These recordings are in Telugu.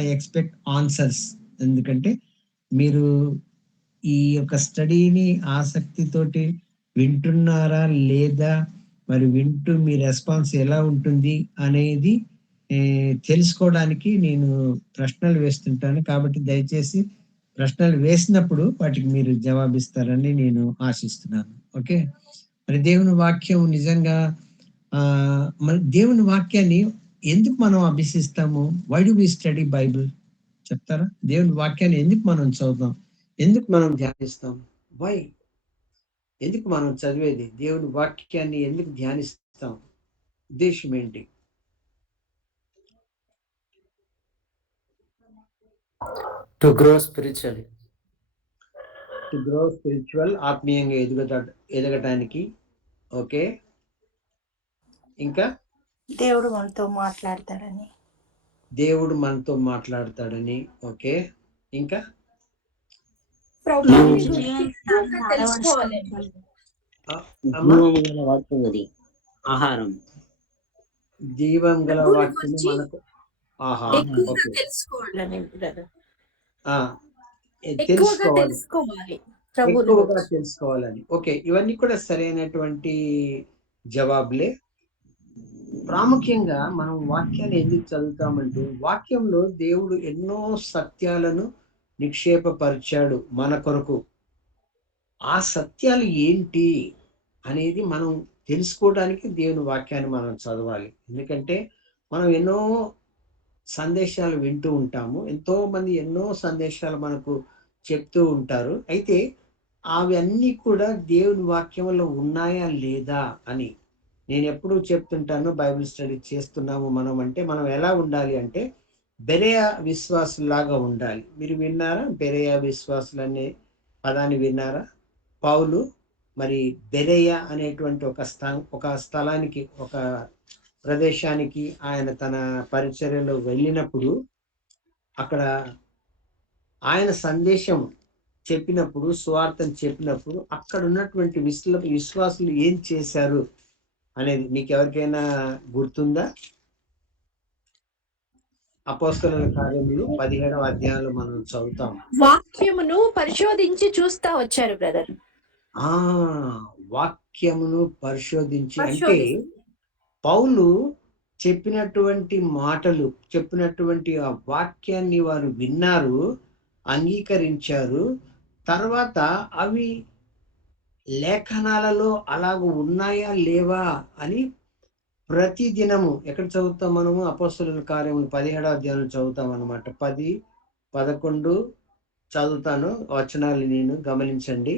I expect answers. ఎందుకంటే మీరు ఈ యొక్క స్టడీని ఆసక్తితోటి వింటున్నారా లేదా, మరి వింటూ మీ రెస్పాన్స్ ఎలా ఉంటుంది అనేది తెలుసుకోవడానికి నేను ప్రశ్నలు వేస్తుంటాను. కాబట్టి దయచేసి ప్రశ్నలు వేసినప్పుడు వాటికి మీరు జవాబిస్తారని నేను ఆశిస్తున్నాను. ఓకే. మరి దేవుని వాక్యం నిజంగా మరి దేవుని వాక్యాన్ని ఎందుకు మనం అభ్యసిస్తాము? Why do we study Bible చెప్తారా? దేవుని వాక్యాన్ని ఎందుకు మనం చదువుతాం? ఎందుకు మనం ధ్యానిస్తాం? వై? ఎందుకు మనం చదివేది? దేవుని వాక్యాన్ని ఎందుకు ధ్యానిస్తాం? ఉద్దేశం ఏంటి? To grow spiritually. To grow spiritual, ఆత్మీయంగా ఎదగటానికి. ఓకే. ఇంకా దేవుడు మనతో మాట్లాడతాడని. దేవుడు మనతో మాట్లాడతాడని. ఓకే. ఇంకా ఆహారం, జీవం గల వాక్యం మనకు తెలుసుకోవాలని. ఓకే, ఇవన్నీ కూడా సరైనటువంటి జవాబులే. ప్రాముఖ్యంగా మనం వాక్యాన్ని ఎందుకు చదువుతామంటే, వాక్యంలో దేవుడు ఎన్నో సత్యాలను నిక్షేపపరిచాడు మన కొరకు. ఆ సత్యాలు ఏంటి అనేది మనం తెలుసుకోవడానికి దేవుని వాక్యాన్ని మనం చదవాలి. ఎందుకంటే మనం ఎన్నో సందేశాలు వింటూ ఉంటాము, ఎంతో మంది ఎన్నో సందేశాలు మనకు చెప్తూ ఉంటారు. అయితే అవన్నీ కూడా దేవుని వాక్యంలో ఉన్నాయా లేదా అని నేను ఎప్పుడూ చెప్తుంటాను. బైబిల్ స్టడీ చేస్తున్నాము మనం అంటే, మనం ఎలా ఉండాలి అంటే బెరేయ విశ్వాసులాగా ఉండాలి. మీరు విన్నారా? బెరేయ విశ్వాసులు అనే పదాన్ని విన్నారా? పౌలు మరి బెరేయ అనేటువంటి ఒక స్థలానికి, ఒక ప్రదేశానికి ఆయన తన పరిచర్యలో వెళ్ళినప్పుడు, అక్కడ ఆయన సందేశం చెప్పినప్పుడు, సువార్తను చెప్పినప్పుడు, అక్కడ ఉన్నటువంటి విశ్వాసులు ఏం చేశారు అనేది మీకు ఎవరికైనా గుర్తుందా? అపోస్తలుల కార్యములు 17వ అధ్యాయంలో మనం చదువుతాం. వాక్యమును పరిశోధించి చూస్తా వచ్చారు బ్రదర్. వాక్యమును పరిశోధించి అంటే పౌలు చెప్పినటువంటి మాటలు, చెప్పినటువంటి ఆ వాక్యాన్ని వారు విన్నారు, అంగీకరించారు. తర్వాత అవి లేఖనాలలో అలాగ ఉన్నాయా లేవా అని ప్రతి దినము ఎక్కడ చదువుతాం మనము? అపోస్తలుల కార్యములు 17వ అధ్యాయం చదువుతాం అనమాట. 10, 11 చదువుతాను వచనాలు, నేను గమనించండి.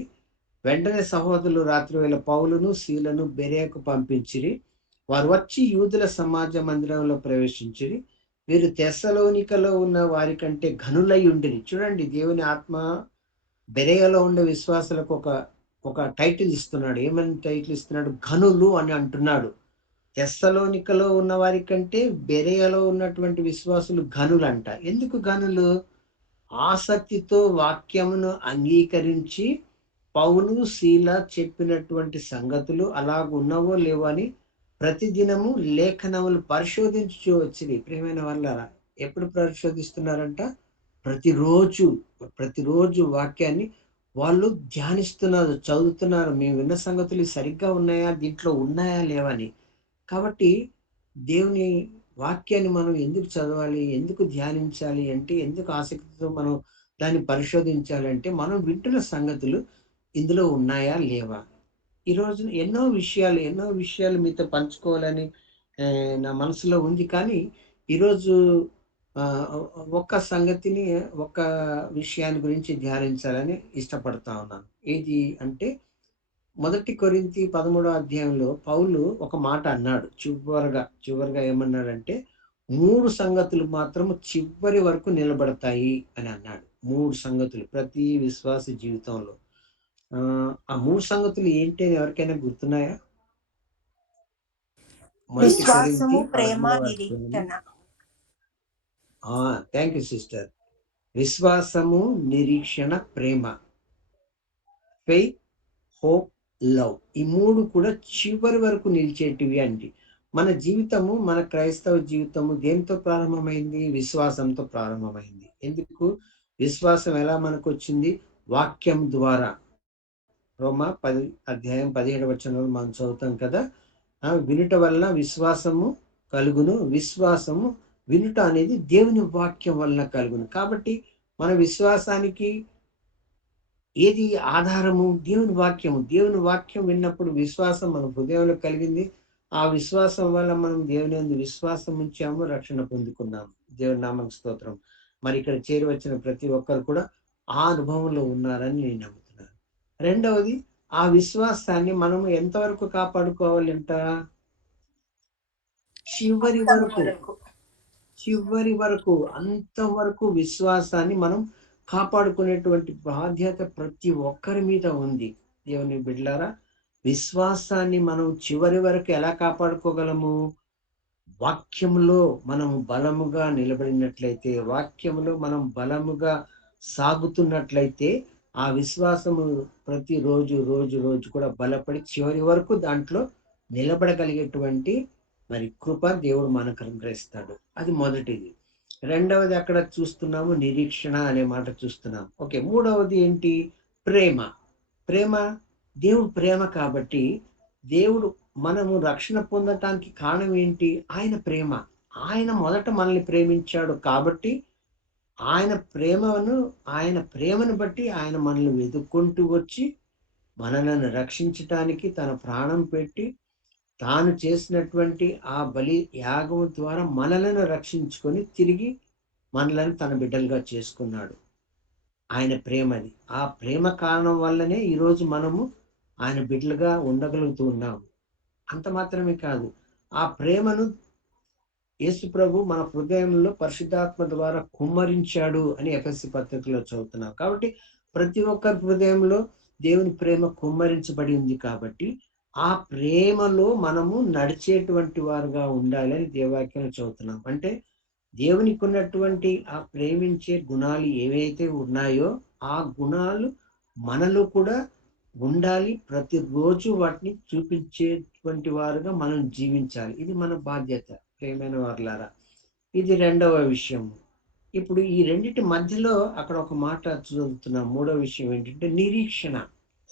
వెంటనే సహోదరులు రాత్రి వేళ పౌలును సీలను బెరేయకు పంపించిరి. వారు వచ్చి యూదుల సమాజ మందిరంలో ప్రవేశించిరి. వీరు తెస్సలోనికలో ఉన్న వారి కంటే ఘనులై ఉండిరి. చూడండి, దేవుని ఆత్మ బెరేయలో ఉండే విశ్వాసులకు ఒక టైటిల్ ఇస్తున్నాడు. ఏమని టైటిల్ ఇస్తున్నాడు? ఘనులు అని అంటున్నాడు. తెస్సలోనికలో ఉన్న వారి కంటే బెరేయలో ఉన్నటువంటి విశ్వాసులు ఘనులంట. ఎందుకు ఘనులు? ఆసక్తితో వాక్యమును అంగీకరించి పౌలు శీల చెప్పినటువంటి సంగతులు అలాగున్నవో లేవో అని ప్రతిదినము లేఖనములు పరిశోధించు వచ్చింది. ప్రియమైన వాళ్ళారా, ఎప్పుడు పరిశోధిస్తున్నారంట? ప్రతిరోజు వాక్యాన్ని వాళ్ళు ధ్యానిస్తున్నారు, చదువుతున్నారు. మేము విన్న సంగతులు సరిగ్గా ఉన్నాయా, దీంట్లో ఉన్నాయా లేవని. కాబట్టి దేవుని వాక్యాన్ని మనం ఎందుకు చదవాలి, ఎందుకు ధ్యానించాలి అంటే, ఎందుకు ఆసక్తితో మనం దాన్ని పరిశోధించాలంటే, మనం వింటున్న సంగతులు ఇందులో ఉన్నాయా లేవా. ఈరోజు ఎన్నో విషయాలు మీతో పంచుకోవాలని నా మనసులో ఉంది. కానీ ఈరోజు ఒక్క సంగతిని, ఒక్క విషయాన్ని గురించి ధ్యానించాలని ఇష్టపడతా ఉన్నాను. ఏది అంటే, 1 కొరింథీ 13వ అధ్యాయంలో పౌలు ఒక మాట అన్నాడు. చివరిగా ఏమన్నాడంటే, 3 సంగతులు మాత్రము చివరి వరకు నిలబడతాయి అని అన్నాడు. 3 సంగతులు ప్రతి విశ్వాస జీవితంలో. ఆ 3 సంగతులు ఏంటి అని ఎవరికైనా గుర్తున్నాయా? విశ్వాసము, ప్రేమ, నిరీక్షణ. Thank you sister. విశ్వాసము, నిరీక్షణ, ప్రేమ. Faith, hope, love. ఈ 3 కూడా చివరి వరకు నిలిచేటివి అండి. మన జీవితము, మన క్రైస్తవ జీవితము దేనితో ప్రారంభమైంది? విశ్వాసంతో ప్రారంభమైంది. ఎందుకు? విశ్వాసం ఎలా మనకొచ్చింది? వాక్యం ద్వారా. రోమా 10 అధ్యాయం 17 వచనంలో మనం చదువుతాం కదా! వినుట వలన విశ్వాసము కలుగును. విశ్వాసము వినుట అనేది దేవుని వాక్యం వలన కలుగును. కాబట్టి మన విశ్వాసానికి ఏది ఆధారము? దేవుని వాక్యము. దేవుని వాక్యం విన్నప్పుడు విశ్వాసం మన హృదయంలో కలిగింది. ఆ విశ్వాసం వల్ల మనం దేవుని యందు విశ్వాసం ఉంచాము, రక్షణ పొందుకున్నాము. దేవుని నామానికి స్తోత్రం. మరి ఇక్కడ చేరి వచ్చిన ప్రతి ఒక్కరు కూడా ఆ అనుభవంలో ఉన్నారని నేను నమ్ముతున్నాను. రెండవది, ఆ విశ్వాసాన్ని మనము ఎంతవరకు కాపాడుకోవాలంట? చివరి వరకు. చివరి వరకు, అంతవరకు విశ్వాసాన్ని మనం కాపాడుకునేటువంటి బాధ్యత ప్రతి ఒక్కరి మీద ఉంది. దేవుని బిడ్డలారా, విశ్వాసాన్ని మనం చివరి వరకు ఎలా కాపాడుకోగలము? వాక్యములో మనం బలముగా నిలబడినట్లయితే, వాక్యములో మనం బలముగా సాగుతున్నట్లయితే, ఆ విశ్వాసము ప్రతి రోజు రోజు రోజు కూడా బలపడి చివరి వరకు దాంట్లో నిలబడగలిగేటువంటి మరి కృప దేవుడు మనకు అనుగ్రహిస్తాడు. అది మొదటిది. రెండవది అక్కడ చూస్తున్నాము, నిరీక్షణ అనే మాట చూస్తున్నాం. ఓకే, మూడవది ఏంటి? ప్రేమ. ప్రేమ, దేవుడు ప్రేమ కాబట్టి, దేవుడు మనము రక్షణ పొందటానికి కారణం ఏంటి? ఆయన ప్రేమ. ఆయన మొదట మనల్ని ప్రేమించాడు కాబట్టి, ఆయన ప్రేమను బట్టి ఆయన మనల్ని వెతుక్కుంటూ వచ్చి మనలను రక్షించటానికి తన ప్రాణం పెట్టి, తాను చేసినటువంటి ఆ బలి యాగం ద్వారా మనలను రక్షించుకొని తిరిగి మనలను తన బిడ్డలుగా చేసుకున్నాడు. ఆయన ప్రేమది. ఆ ప్రేమ కారణం వల్లనే ఈరోజు మనము ఆయన బిడ్డలుగా ఉండగలుగుతూ ఉన్నాము. అంత మాత్రమే కాదు, ఆ ప్రేమను యేసు ప్రభు మన హృదయంలో పరిశుద్ధాత్మ ద్వారా కుమ్మరించాడు అని ఎఫెసీ పత్రికలో చదువుతున్నాం. కాబట్టి ప్రతి ఒక్కరి హృదయంలో దేవుని ప్రేమ కుమ్మరించబడి ఉంది కాబట్టి, ఆ ప్రేమలో మనము నడిచేటువంటి వారుగా ఉండాలి అని దేవాక్యం చదువుతున్నాం. అంటే దేవునికి ఉన్నటువంటి ఆ ప్రేమించే గుణాలు ఏవైతే ఉన్నాయో, ఆ గుణాలు మనలో కూడా ఉండాలి. ప్రతిరోజు వాటిని చూపించేటువంటి వారుగా మనం జీవించాలి. ఇది మన బాధ్యత ప్రియమైన వారులారా. ఇది రెండవ విషయం. ఇప్పుడు ఈ రెండిటి మధ్యలో అక్కడ ఒక మాట చదువుతున్నాం. మూడవ విషయం ఏంటంటే నిరీక్షణ,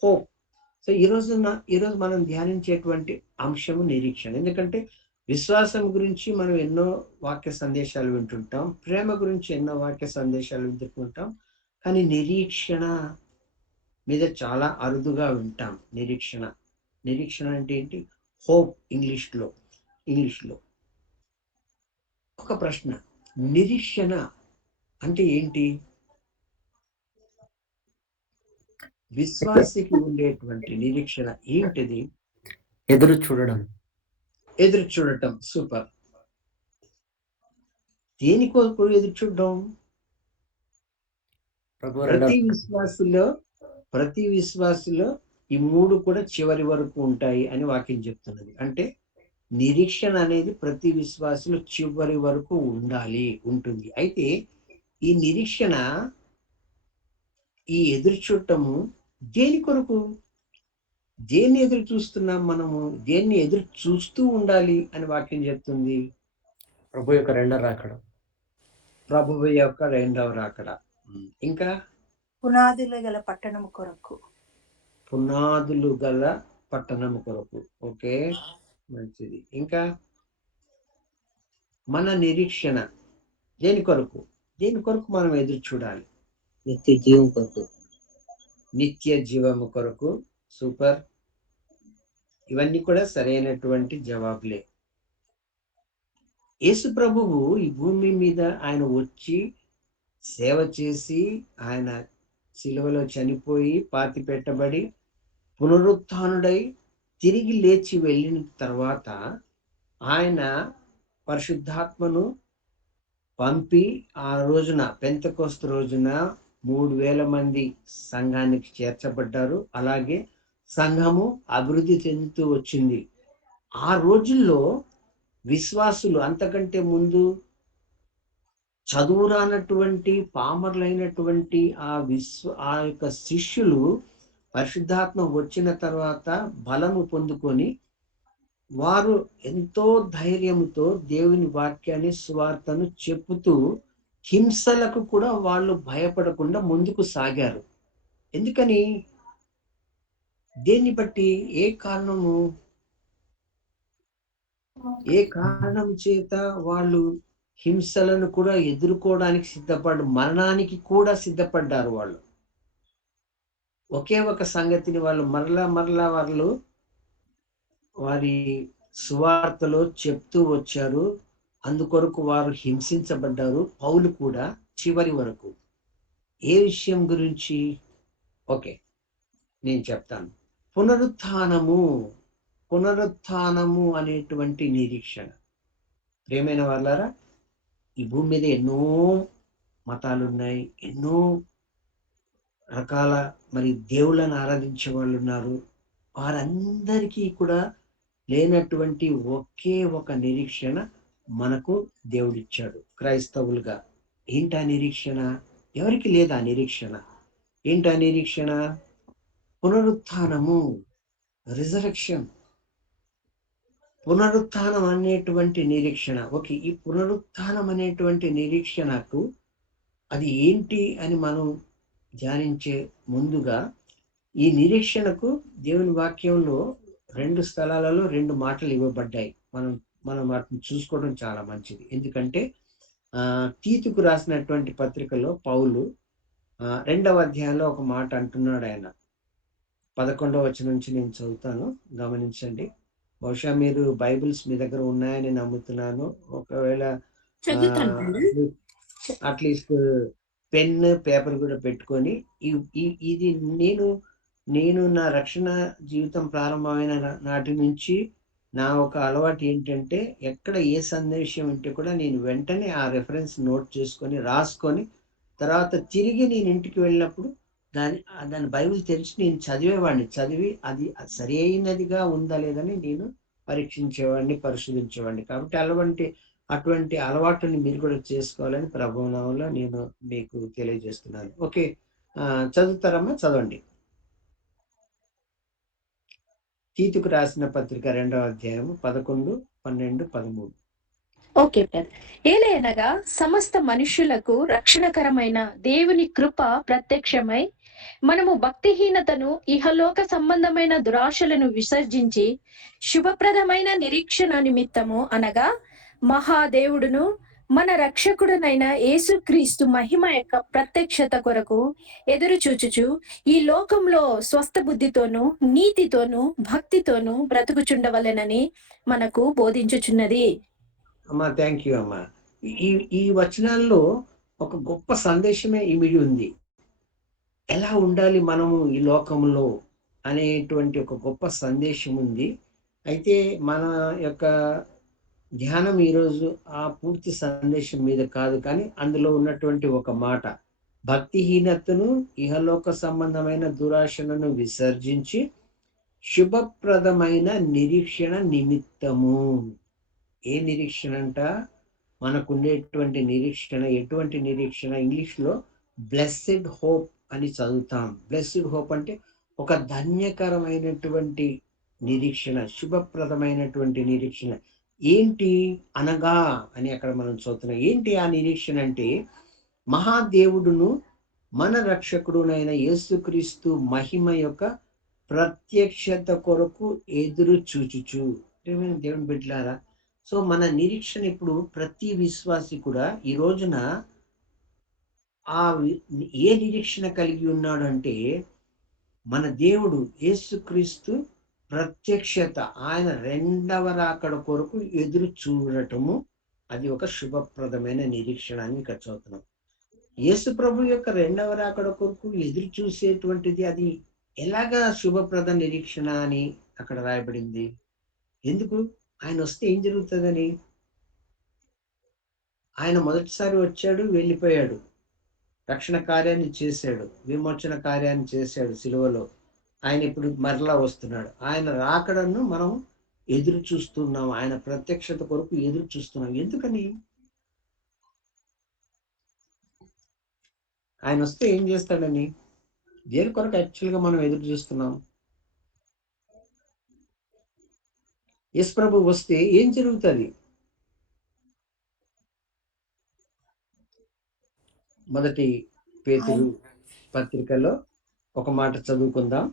హోప్. సో ఈరోజు మనం ధ్యానించేటువంటి అంశము నిరీక్షణ. ఎందుకంటే విశ్వాసం గురించి మనం ఎన్నో వాక్య సందేశాలు వింటుంటాం, ప్రేమ గురించి ఎన్నో వాక్య సందేశాలు వింటుంటాం, కానీ నిరీక్షణ మీద చాలా అరుదుగా వింటాం. నిరీక్షణ అంటే ఏంటి? హోప్. ఇంగ్లీష్లో ఒక ప్రశ్న, నిరీక్షణ అంటే ఏంటి? విశ్వాసికి ఉండేటువంటి నిరీక్షణ ఏంటిది? ఎదురు చూడడం. ఎదురు చూడటం. సూపర్. దేనికోసం ఎదురు చూడడం? ప్రతి విశ్వాసిలో ఈ మూడు కూడా చివరి వరకు ఉంటాయి అని వాక్యం చెప్తున్నది. అంటే నిరీక్షణ అనేది ప్రతి విశ్వాసిలో చివరి వరకు ఉంటుంది. అయితే ఈ నిరీక్షణ, ఈ ఎదురు చూడటము దేని కొరకు? దేన్ని ఎదురు చూస్తున్నాం మనము? దేన్ని ఎదురు చూస్తూ ఉండాలి అని వాక్యం చెప్తుంది? ప్రభు యొక్క రెండవ రాకడ. ఇంకా పునాదులు గల పట్టణము కొరకు. ఓకే, మంచిది. ఇంకా మన నిరీక్షణ దేని కొరకు మనం ఎదురు చూడాలి? నిత్య జీవము కొరకు. సూపర్. ఇవన్నీ కూడా సరైనటువంటి జవాబులే. యేసు ప్రభువు ఈ భూమి మీద ఆయన వచ్చి సేవ చేసి, ఆయన సిలువలో చనిపోయి పాతి పెట్టబడి పునరుత్థానుడై తిరిగి లేచి వెళ్ళిన తర్వాత ఆయన పరిశుద్ధాత్మను పంపి ఆ రోజున, పెంతెకొస్తు రోజున 3000 మంది సంఘానికి చేర్చబడ్డారు. అలాగే సంఘము అభివృద్ధి చెందుతూ వచ్చింది. ఆ రోజుల్లో విశ్వాసులు, అంతకంటే ముందు చదువు రానటువంటి పామరులైనటువంటి ఆ యొక్క శిష్యులు పరిశుద్ధాత్మ వచ్చిన తర్వాత బలము పొందుకొని వారు ఎంతో ధైర్యంతో దేవుని వాక్యాన్ని సువార్తను చెప్పుతూ హింసలకు కూడా వాళ్ళు భయపడకుండా ముందుకు సాగారు. ఎందుకని? దేన్ని బట్టి? ఏ కారణము? ఏ కారణం చేత వాళ్ళు హింసలను కూడా ఎదుర్కోవడానికి మరణానికి కూడా సిద్ధపడ్డారు వాళ్ళు. ఒకే ఒక సంగతిని వాళ్ళు మరలా వాళ్ళు వారి సువార్తలో చెప్తూ వచ్చారు. అందుకొరకు వారు హింసించబడ్డారు. పౌలు కూడా చివరి వరకు. ఏ విషయం గురించి? ఓకే, నేను చెప్తాను. పునరుత్థానము అనేటువంటి నిరీక్షణ. ప్రియమైన వాళ్ళారా, ఈ భూమి మీద ఎన్నో మతాలున్నాయి, ఎన్నో రకాల దేవుళ్ళని ఆరాధించే వాళ్ళు ఉన్నారు. వారందరికీ కూడా లేనటువంటి ఒకే ఒక నిరీక్షణ మనకు దేవుడిచ్చాడు క్రైస్తవులుగా. ఏంటా నిరీక్షణ? ఎవరికి లేదు ఆ నిరీక్షణ? ఏంటా నిరీక్షణ? పునరుత్థానము, రిజరెక్షన్. పునరుత్థానం అనేటువంటి నిరీక్షణ. ఓకే, ఈ పునరుత్థానం అనేటువంటి నిరీక్షణకు అది ఏంటి అని మనం ధ్యానించే ముందుగా, ఈ నిరీక్షణకు దేవుని వాక్యంలో 2 స్థలాలలో 2 మాటలు ఇవ్వబడ్డాయి. మనం వాటిని చూసుకోవడం చాలా మంచిది. ఎందుకంటే తీతుకు రాసినటువంటి పత్రికలో పౌలు 2వ అధ్యాయంలో ఒక మాట అంటున్నాడు. ఆయన 11వ వచనం నుంచి నేను చదువుతాను, గమనించండి. బహుశా మీరు బైబిల్స్ మీ దగ్గర ఉన్నాయని నమ్ముతున్నాను. ఒకవేళ అట్లీస్ట్ పెన్ పేపర్ కూడా పెట్టుకొని ఇది నేను నా రక్షణ జీవితం ప్రారంభమైన నాటి నుంచి నా ఒక అలవాటు ఏంటంటే, ఎక్కడ ఏ సందేశం ఉంటే కూడా నేను వెంటనే ఆ రెఫరెన్స్ నోట్ చేసుకొని రాసుకొని, తర్వాత తిరిగి నేను ఇంటికి వెళ్ళినప్పుడు దాని బైబిల్ తెరిచి నేను చదివి అది సరి అయినదిగా ఉందా లేదని నేను పరీక్షించేవాడిని, పరిశోధించేవాడిని. కాబట్టి అటువంటి అలవాటుని మీరు కూడా చేసుకోవాలని ప్రభువు నామములో నేను మీకు తెలియజేస్తున్నాను. ఓకే, చదువుతారమ్మా? చదవండి. తీతుకు రాసిన పత్రిక 2వ అధ్యాయం 11, 12, 13. Okay brother. ఏలయనగా సమస్త మనుష్యులకు రక్షణకరమైన దేవుని కృప ప్రత్యక్షమై, మనము భక్తిహీనతను, ఇహలోక సంబంధమైన దురాశలను విసర్జించి శుభప్రదమైన నిరీక్షణ నిమిత్తము, అనగా మహాదేవుడును మన రక్షకుడునైన యేసుక్రీస్తు మహిమ యొక్క ప్రత్యక్షత కొరకు ఎదురు చూచుచు ఈ లోకంలో స్వస్థ బుద్ధితోనూ నీతితోనూ భక్తితోనూ బ్రతుకుచుండవలెనని మనకు బోధించుచున్నది. అమ్మా, థ్యాంక్ యూ అమ్మా. ఈ వచనాల్లో ఒక గొప్ప సందేశమే ఇమిడి ఉంది. ఎలా ఉండాలి మనము ఈ లోకంలో అనేటువంటి ఒక గొప్ప సందేశం ఉంది. అయితే మన యొక్క ధ్యానం ఈరోజు ఆ పూర్తి సందేశం మీద కాదు, కానీ అందులో ఉన్నటువంటి ఒక మాట, భక్తిహీనతను, ఇహలోక సంబంధమైన దురాశలను విసర్జించి శుభప్రదమైన నిరీక్షణ నిమిత్తము. ఏ నిరీక్షణ అంట? మనకుండేటువంటి నిరీక్షణ. ఎటువంటి నిరీక్షణ? ఇంగ్లీష్లో బ్లెస్సెడ్ హోప్ అని చదువుతాం. బ్లెస్సెడ్ హోప్ అంటే ఒక ధన్యకరమైనటువంటి నిరీక్షణ, శుభప్రదమైనటువంటి నిరీక్షణ. ఏంటి అనగా అని అక్కడ మనం చూస్తున్నాం. ఏంటి ఆ నిరీక్షణ అంటే, మహాదేవుడును మన రక్షకుడునైన యేసుక్రీస్తు మహిమ యొక్క ప్రత్యక్షత కొరకు ఎదురు చూచుచు. దేవుని బిడ్డలారా, సో మన నిరీక్షణ ఇప్పుడు ప్రతి విశ్వాసి కూడా ఈ రోజున ఏ నిరీక్షణ కలిగి ఉన్నాడు అంటే, మన దేవుడు యేసుక్రీస్తు ప్రత్యక్షత, ఆయన 2వ రాకడ కొరకు ఎదురు చూడటము, అది ఒక శుభప్రదమైన నిరీక్షణ అని ఇక్కడ చూస్తున్నాం. యేసు ప్రభు యొక్క 2వ రాకడ కొరకు ఎదురు చూసేటువంటిది అది ఎలాగా శుభప్రద నిరీక్షణ అని అక్కడ రాయబడింది. ఎందుకు? ఆయన వస్తే ఏం జరుగుతుందని. ఆయన మొదటిసారి వచ్చాడు, వెళ్ళిపోయాడు, రక్షణ కార్యాన్ని చేశాడు, విమోచన కార్యాన్ని చేశాడు సిలువలో. ఆయన ఇప్పుడు మరలా వస్తున్నాడు. ఆయన రాకడను మనం ఎదురు చూస్తున్నాం. ఆయన ప్రత్యక్షత కొరకు ఎదురు చూస్తున్నాం. ఎందుకని? ఆయన వస్తే ఏం చేస్తాడని. దేని కొరకు యాక్చువల్గా మనం ఎదురు చూస్తున్నాం? యేసు ప్రభు వస్తే ఏం జరుగుతుంది? మొదటి పేతురు పత్రికలో ఒక మాట చదువుకుందాం.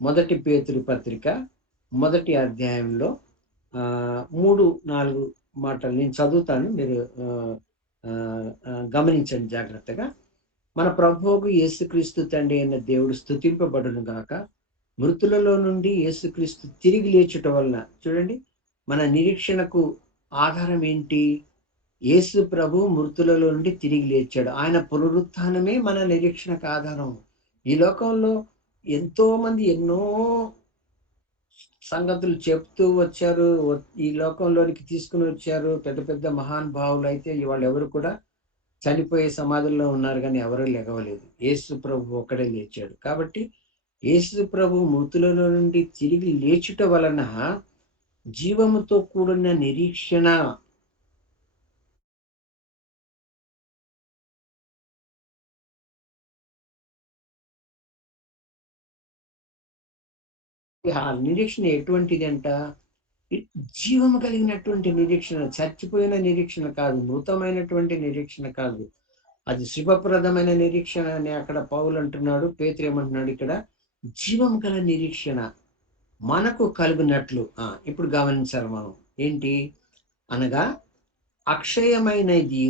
మొదటి పేతురు పత్రిక మొదటి అధ్యాయంలో 3-4 మాటలు నేను చదువుతాను, మీరు గమనించండి జాగ్రత్తగా. మన ప్రభువుకు యేసుక్రీస్తు తండ్రి అయిన దేవుడు స్తుతింపబడును గాక. మృతులలో నుండి యేసుక్రీస్తు తిరిగి లేచుట వలన, చూడండి, మన నిరీక్షణకు ఆధారం ఏంటి? యేసు ప్రభు మృతులలో నుండి తిరిగి లేచాడు. ఆయన పునరుత్థానమే మన నిరీక్షణకు ఆధారం. ఈ లోకంలో ఎంతో మంది ఎన్నో సంగతులు చెప్తూ వచ్చారు, ఈ లోకంలోనికి తీసుకుని వచ్చారు. పెద్ద పెద్ద మహానుభావులు అయితే వాళ్ళు ఎవరు కూడా చనిపోయే సమాధుల్లో ఉన్నారు, కానీ ఎవరూ లెగవలేదు. యేసు ప్రభు ఒక్కడే లేచాడు. కాబట్టి యేసు ప్రభు మృతులలో నుండి తిరిగి లేచుట వలన జీవముతో కూడిన నిరీక్షణ, ఆ నిరీక్షణ ఎటువంటిది అంట? జీవము కలిగినటువంటి నిరీక్షణ, చచ్చిపోయిన నిరీక్షణ కాదు, మృతమైనటువంటి నిరీక్షణ కాదు. అది శుభప్రదమైన నిరీక్షణ అని అక్కడ పౌలు అంటున్నాడు. పేతురు ఏమంటున్నాడు ఇక్కడ? జీవం గల నిరీక్షణ మనకు కలుగునట్లు. ఇప్పుడు గమనించాలి మనం. ఏంటి అనగా, అక్షయమైనది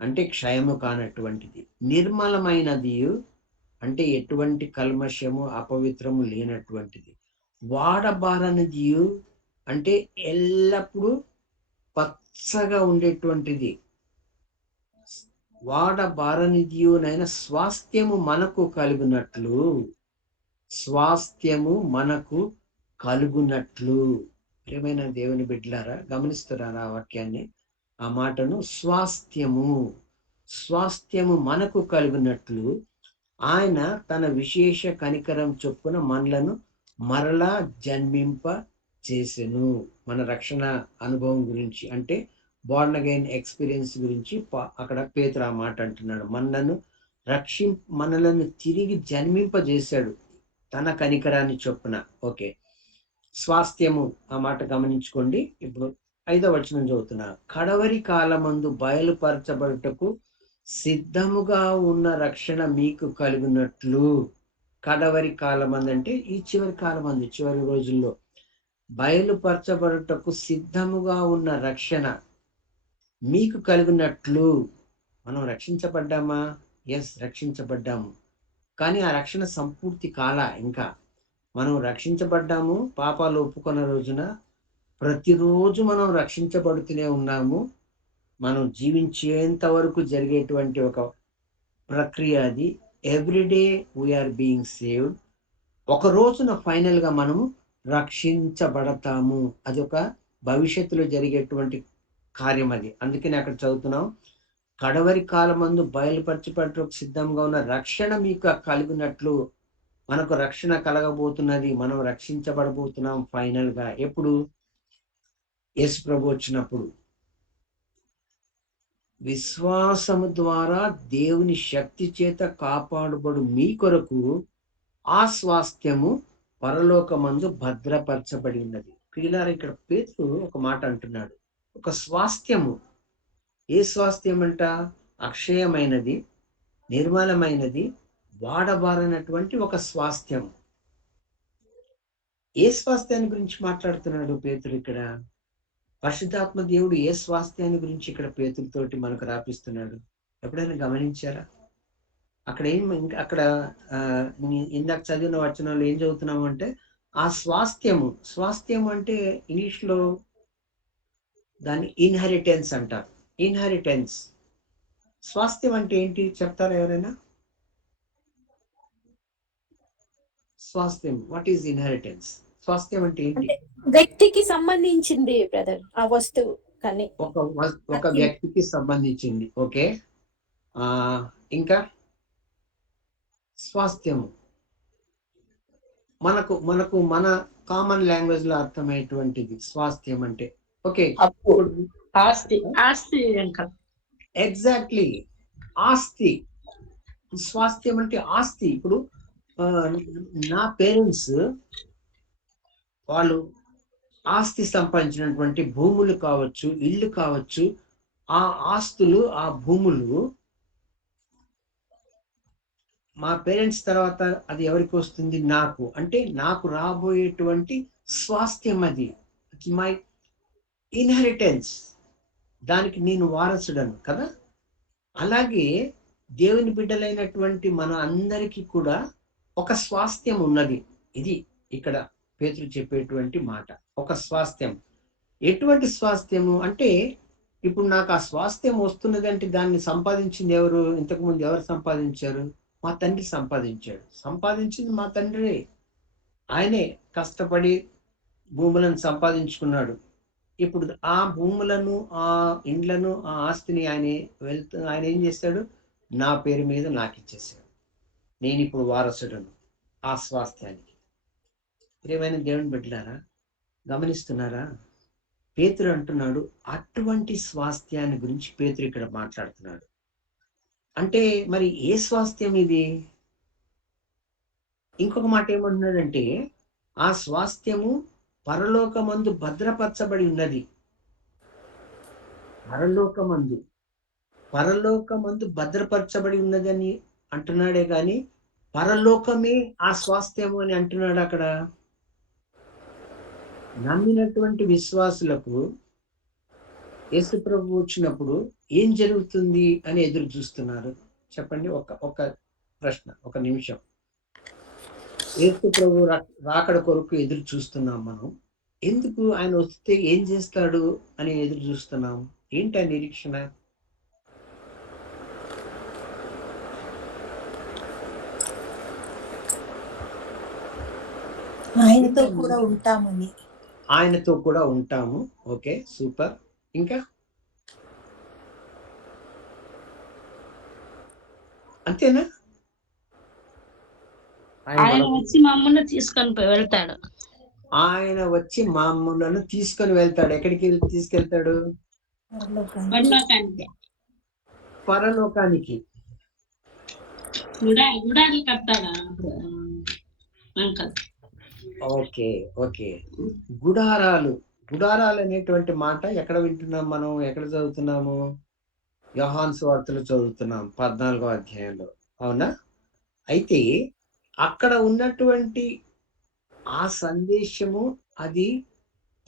అంటే క్షయము కానటువంటిది, నిర్మలమైనది అంటే ఎటువంటి కల్మషము అపవిత్రము లేనటువంటిది, వాడబారనిది అంటే ఎల్లప్పుడూ పచ్చగా ఉండేటువంటిది, వాడబారనిదియునైన స్వాస్థ్యము మనకు కలుగునట్లు, స్వాస్థ్యము మనకు కలుగునట్లు. ప్రియమైన దేవుని బిడ్డలారా, గమనిస్తున్నారా ఆ వాక్యాన్ని, ఆ మాటను? స్వాస్థ్యము మనకు కలుగునట్లు ఆయన తన విశేష కనికరం చొప్పున మనలను మరలా జన్మింప చేసెను. మన రక్షణ అనుభవం గురించి, అంటే బోర్న్ అగైన్ ఎక్స్పీరియన్స్ గురించి అక్కడ పేతురు ఆ మాట అంటున్నాడు. మనలను తిరిగి జన్మింపజేశాడు తన కనికరాన్ని చొప్పున. ఓకే, స్వాస్థ్యము ఆ మాట గమనించుకోండి. ఇప్పుడు 5వ వచనం చదువుతున్నా. కడవరి కాలమందు బయలుపరచబడుటకు సిద్ధముగా ఉన్న రక్షణ మీకు కలుగునట్లు. కడవరి కాలమందు అంటే ఈ చివరి కాలమందు, చివరి రోజుల్లో బయలుపరచబడుటకు సిద్ధముగా ఉన్న రక్షణ మీకు కలుగునట్లు. మనం రక్షించబడ్డామా? ఎస్, రక్షించబడ్డాము. కానీ ఆ రక్షణ సంపూర్తి కాలా. ఇంకా మనం రక్షించబడ్డాము పాపాలు ఒప్పుకున్న రోజున. ప్రతిరోజు మనం రక్షించబడుతూనే ఉన్నాము. మనం జీవించేంత వరకు జరిగేటువంటి ఒక ప్రక్రియ అది. Everyday we are being saved. ఒక రోజున ఫైనల్ గా మనము రక్షించబడతాము. అది ఒక భవిష్యత్తులో జరిగేటువంటి కార్యం అది. అందుకని అక్కడ చదువుతున్నాం, కడవరి కాలమందు బయలుపరచబడటకు సిద్ధంగా ఉన్న రక్షణ మీకు కలిగినట్లు. మనకు రక్షణ కలగబోతున్నది, మనం రక్షించబడబోతున్నాం ఫైనల్ గా. ఎప్పుడు? యేసు ప్రభు వచ్చినప్పుడు. విశ్వాసము ద్వారా దేవుని శక్తి చేత కాపాడబడు మీ కొరకు ఆ స్వాస్థ్యము పరలోకమందు భద్రపరచబడి ఉన్నది. ప్రియులారా, ఇక్కడ పేతురు ఒక మాట అంటున్నాడు, ఒక స్వాస్థ్యము. ఏ స్వాస్థ్యం అంట? అక్షయమైనది, నిర్మలమైనది, వాడబారనటువంటి ఒక స్వాస్థ్యం. ఏ స్వాస్థ్యాన్ని గురించి మాట్లాడుతున్నాడు పేతురు ఇక్కడ? పరిశుద్ధాత్మ దేవుడు ఏ స్వాస్థ్యాన్ని గురించి ఇక్కడ పేతురుతోటి మనకు రాపిస్తున్నాడు? ఎప్పుడైనా గమనించారా? అక్కడ అక్కడ ఇందాక చదివిన వచనంలో ఏం చదువుతున్నాము అంటే, ఆ స్వాస్థ్యము అంటే ఇంగ్లీష్ లో దాన్ని ఇన్హెరిటెన్స్ అంటారు. ఇన్హెరిటెన్స్. స్వాస్థ్యం అంటే ఏంటి చెప్తారా ఎవరైనా? స్వాస్థ్యం, వాట్ ఈజ్ ఇన్హెరిటెన్స్? స్వాస్థ్యం అంటే ఏంటి? వ్యక్తికి సంబంధించింది బ్రదర్, ఆ వస్తువు కానీ ఒక వ్యక్తికి సంబంధించింది. ఓకే, ఇంకా స్వాస్థ్యము మనకు మన కామన్ లాంగ్వేజ్ లో అర్థమయ్యేటువంటిది స్వాస్థ్యం అంటే. ఓకే, ఆస్తి ఎగ్జాక్ట్లీ, ఆస్తి. స్వాస్థ్యం అంటే ఆస్తి. ఇప్పుడు నా పేరెంట్స్ వాళ్ళు ఆస్తి సంపాదించినటువంటి భూములు కావచ్చు, ఇల్లు కావచ్చు, ఆ ఆస్తులు, ఆ భూములు మా పేరెంట్స్ తర్వాత అది ఎవరికి వస్తుంది? నాకు. అంటే నాకు రాబోయేటువంటి స్వాస్థ్యం అది. My inheritance. దానికి నేను వారసుడను కదా! అలాగే దేవుని బిడ్డలైనటువంటి మన అందరికీ కూడా ఒక స్వాస్థ్యం ఉన్నది. ఇది ఇక్కడ పేతురు చెప్పేటువంటి మాట. ఒక స్వాస్థ్యం. ఎటువంటి స్వాస్థ్యము అంటే, ఇప్పుడు నాకు ఆ స్వాస్థ్యం వస్తున్నదంటే దాన్ని సంపాదించింది ఎవరు? ఇంతకుముందు ఎవరు సంపాదించారు? మా తండ్రి సంపాదించాడు. సంపాదించింది మా తండ్రే. ఆయనే కష్టపడి భూములను సంపాదించుకున్నాడు. ఇప్పుడు ఆ భూములను, ఆ ఇండ్లను, ఆ ఆస్తిని ఆయన ఏం చేశాడు? నా పేరు మీద నాకిచ్చేసాడు. నేనిప్పుడు వారసుడను ఆ స్వాస్థ్యానికి. ప్రియమైన దేవుని బిడ్డలారా, గమనిస్తున్నారా? పేతురు అంటున్నాడు, అటువంటి స్వాస్థ్యాన్ని గురించి పేతురు ఇక్కడ మాట్లాడుతున్నాడు. అంటే మరి ఏ స్వాస్థ్యం ఇది? ఇంకొక మాట ఏమంటున్నాడంటే, ఆ స్వాస్థ్యము పరలోకమందు భద్రపరచబడి ఉన్నది. పరలోకమందు భద్రపరచబడి ఉన్నదని అంటున్నాడే గాని, పరలోకమే ఆ స్వాస్థ్యము అని అంటున్నాడు అక్కడ. నమ్మినటువంటి విశ్వాసులకు యేసు ప్రభు వచ్చినప్పుడు ఏం జరుగుతుంది అని ఎదురు చూస్తున్నారు? చెప్పండి. ఒక ప్రశ్న, ఒక నిమిషం. యేసు ప్రభు రాకడ కొరకు ఎదురు చూస్తున్నాం మనం. ఎందుకు ఆయన వస్తే ఏం చేస్తాడు అని ఎదురు చూస్తున్నాం? ఏంటి ఆ నిరీక్షణ? ఆయనతో కూడా ఉంటామని. ఆయనతో కూడా ఉంటాము. Okay, super. ఇంకా అంతేనా? ఆయన వచ్చి మమ్మల్ని తీసుకొని వెళ్తాడు. ఆయన వచ్చి మమ్మల్ని తీసుకొని వెళ్తాడు. ఎక్కడికి తీసుకెళ్తాడు? పరలోకానికి. పరలోకానికి. గుడాలు కట్టాడు అంకల్. Okay, okay. గుడారాలు అనేటువంటి మాట ఎక్కడ వింటున్నాం మనం? ఎక్కడ చదువుతున్నాము? యోహాను సువార్తలో చదువుతున్నాం 14వ అధ్యాయంలో. అవునా? అయితే అక్కడ ఉన్నటువంటి ఆ సందేశము అది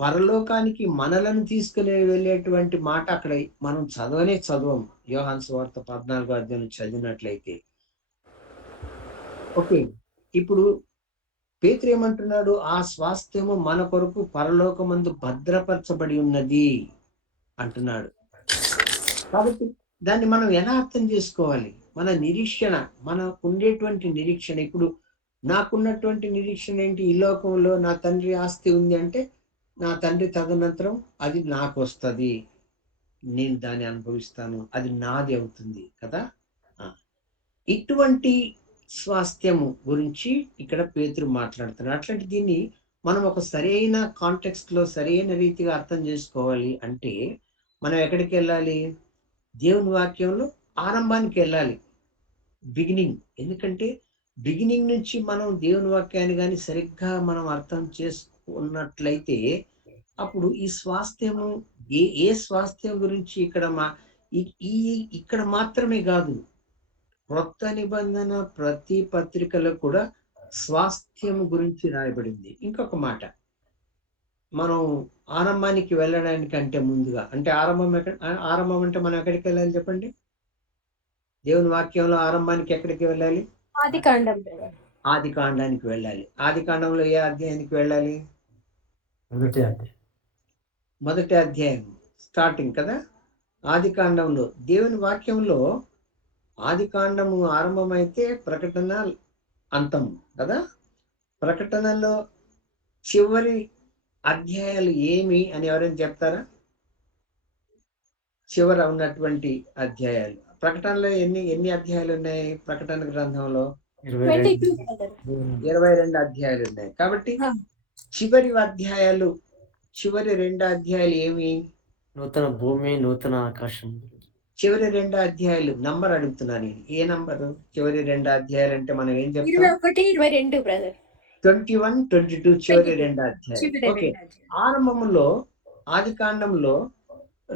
పరలోకానికి మనలను తీసుకుని వెళ్ళేటువంటి మాట అక్కడ మనం చదవం. యోహాను సువార్త 14వ అధ్యాయం చదివినట్లయితే. ఓకే, ఇప్పుడు పేతురు ఏమంటున్నాడు? ఆ స్వాస్థ్యము మన కొరకు పరలోకమందు భద్రపరచబడి ఉన్నది అంటున్నాడు. కాబట్టి దాన్ని మనం ఎలా అర్థం చేసుకోవాలి? మన నిరీక్షణ, మనకు ఉండేటువంటి నిరీక్షణ. ఇప్పుడు నాకున్నటువంటి నిరీక్షణ ఏంటి? ఈ లోకంలో నా తండ్రి ఆస్తి ఉంది అంటే, నా తండ్రి తదనంతరం అది నాకు వస్తుంది, నేను దాన్ని అనుభవిస్తాను, అది నాది అవుతుంది కదా. ఇటువంటి స్వాస్థ్యము గురించి ఇక్కడ పేతురు మాట్లాడుతున్నాడు. అట్లాంటి దీన్ని మనం ఒక సరైన కాంటెక్స్ట్ లో సరైన రీతిగా అర్థం చేసుకోవాలి అంటే మనం ఎక్కడికి వెళ్ళాలి? దేవుని వాక్యంలో ఆరంభానికి వెళ్ళాలి, బిగినింగ్. ఎందుకంటే బిగినింగ్ నుంచి మనం దేవుని వాక్యాన్ని కానీ సరిగ్గా మనం అర్థం చేసుకున్నట్లయితే అప్పుడు ఈ స్వాస్థ్యము ఏ స్వాస్థ్యం గురించి ఇక్కడ మాత్రమే కాదు, క్రొత్త నిబంధన ప్రతి పత్రికలో కూడా స్వాస్థ్యం గురించి రాయబడింది. ఇంకొక మాట, మనం ఆరంభానికి వెళ్ళడానికంటే ముందుగా, అంటే ఆరంభం అంటే మనం ఎక్కడికి వెళ్ళాలి చెప్పండి? దేవుని వాక్యంలో ఆరంభానికి ఎక్కడికి వెళ్ళాలి? ఆది కాండానికి వెళ్ళాలి. ఆది కాండంలో ఏ అధ్యాయానికి వెళ్ళాలి? మొదటి అధ్యాయం స్టార్టింగ్ కదా. ఆది కాండంలో దేవుని వాక్యంలో ఆది కాండము ఆరంభమైతే ప్రకటన అంతం కదా. ప్రకటనలో చివరి అధ్యాయాలు ఏమి అని ఎవరైనా చెప్తారా? చివర ఉన్నటువంటి అధ్యాయాలు. ప్రకటనలో ఎన్ని అధ్యాయాలు ఉన్నాయి? ప్రకటన గ్రంథంలో 22 అధ్యాయాలు ఉన్నాయి. కాబట్టి చివరి అధ్యాయాలు, చివరి 2 అధ్యాయాలు ఏమి? నూతన భూమి, నూతన ఆకాశం. చివరి 2 అధ్యాయాలు నంబర్ అడుగుతున్నాను నేను. ఏ నంబరు? చివరి 2 అధ్యాయాలు అంటే మనం ఏం చెప్తాం? 21, 22 బ్రదర్. 21, 22 చివరి 2 అధ్యాయాలు. చివరి ఓకే, 2 అధ్యాయాలు. ఆరంభంలో ఆది కాండంలో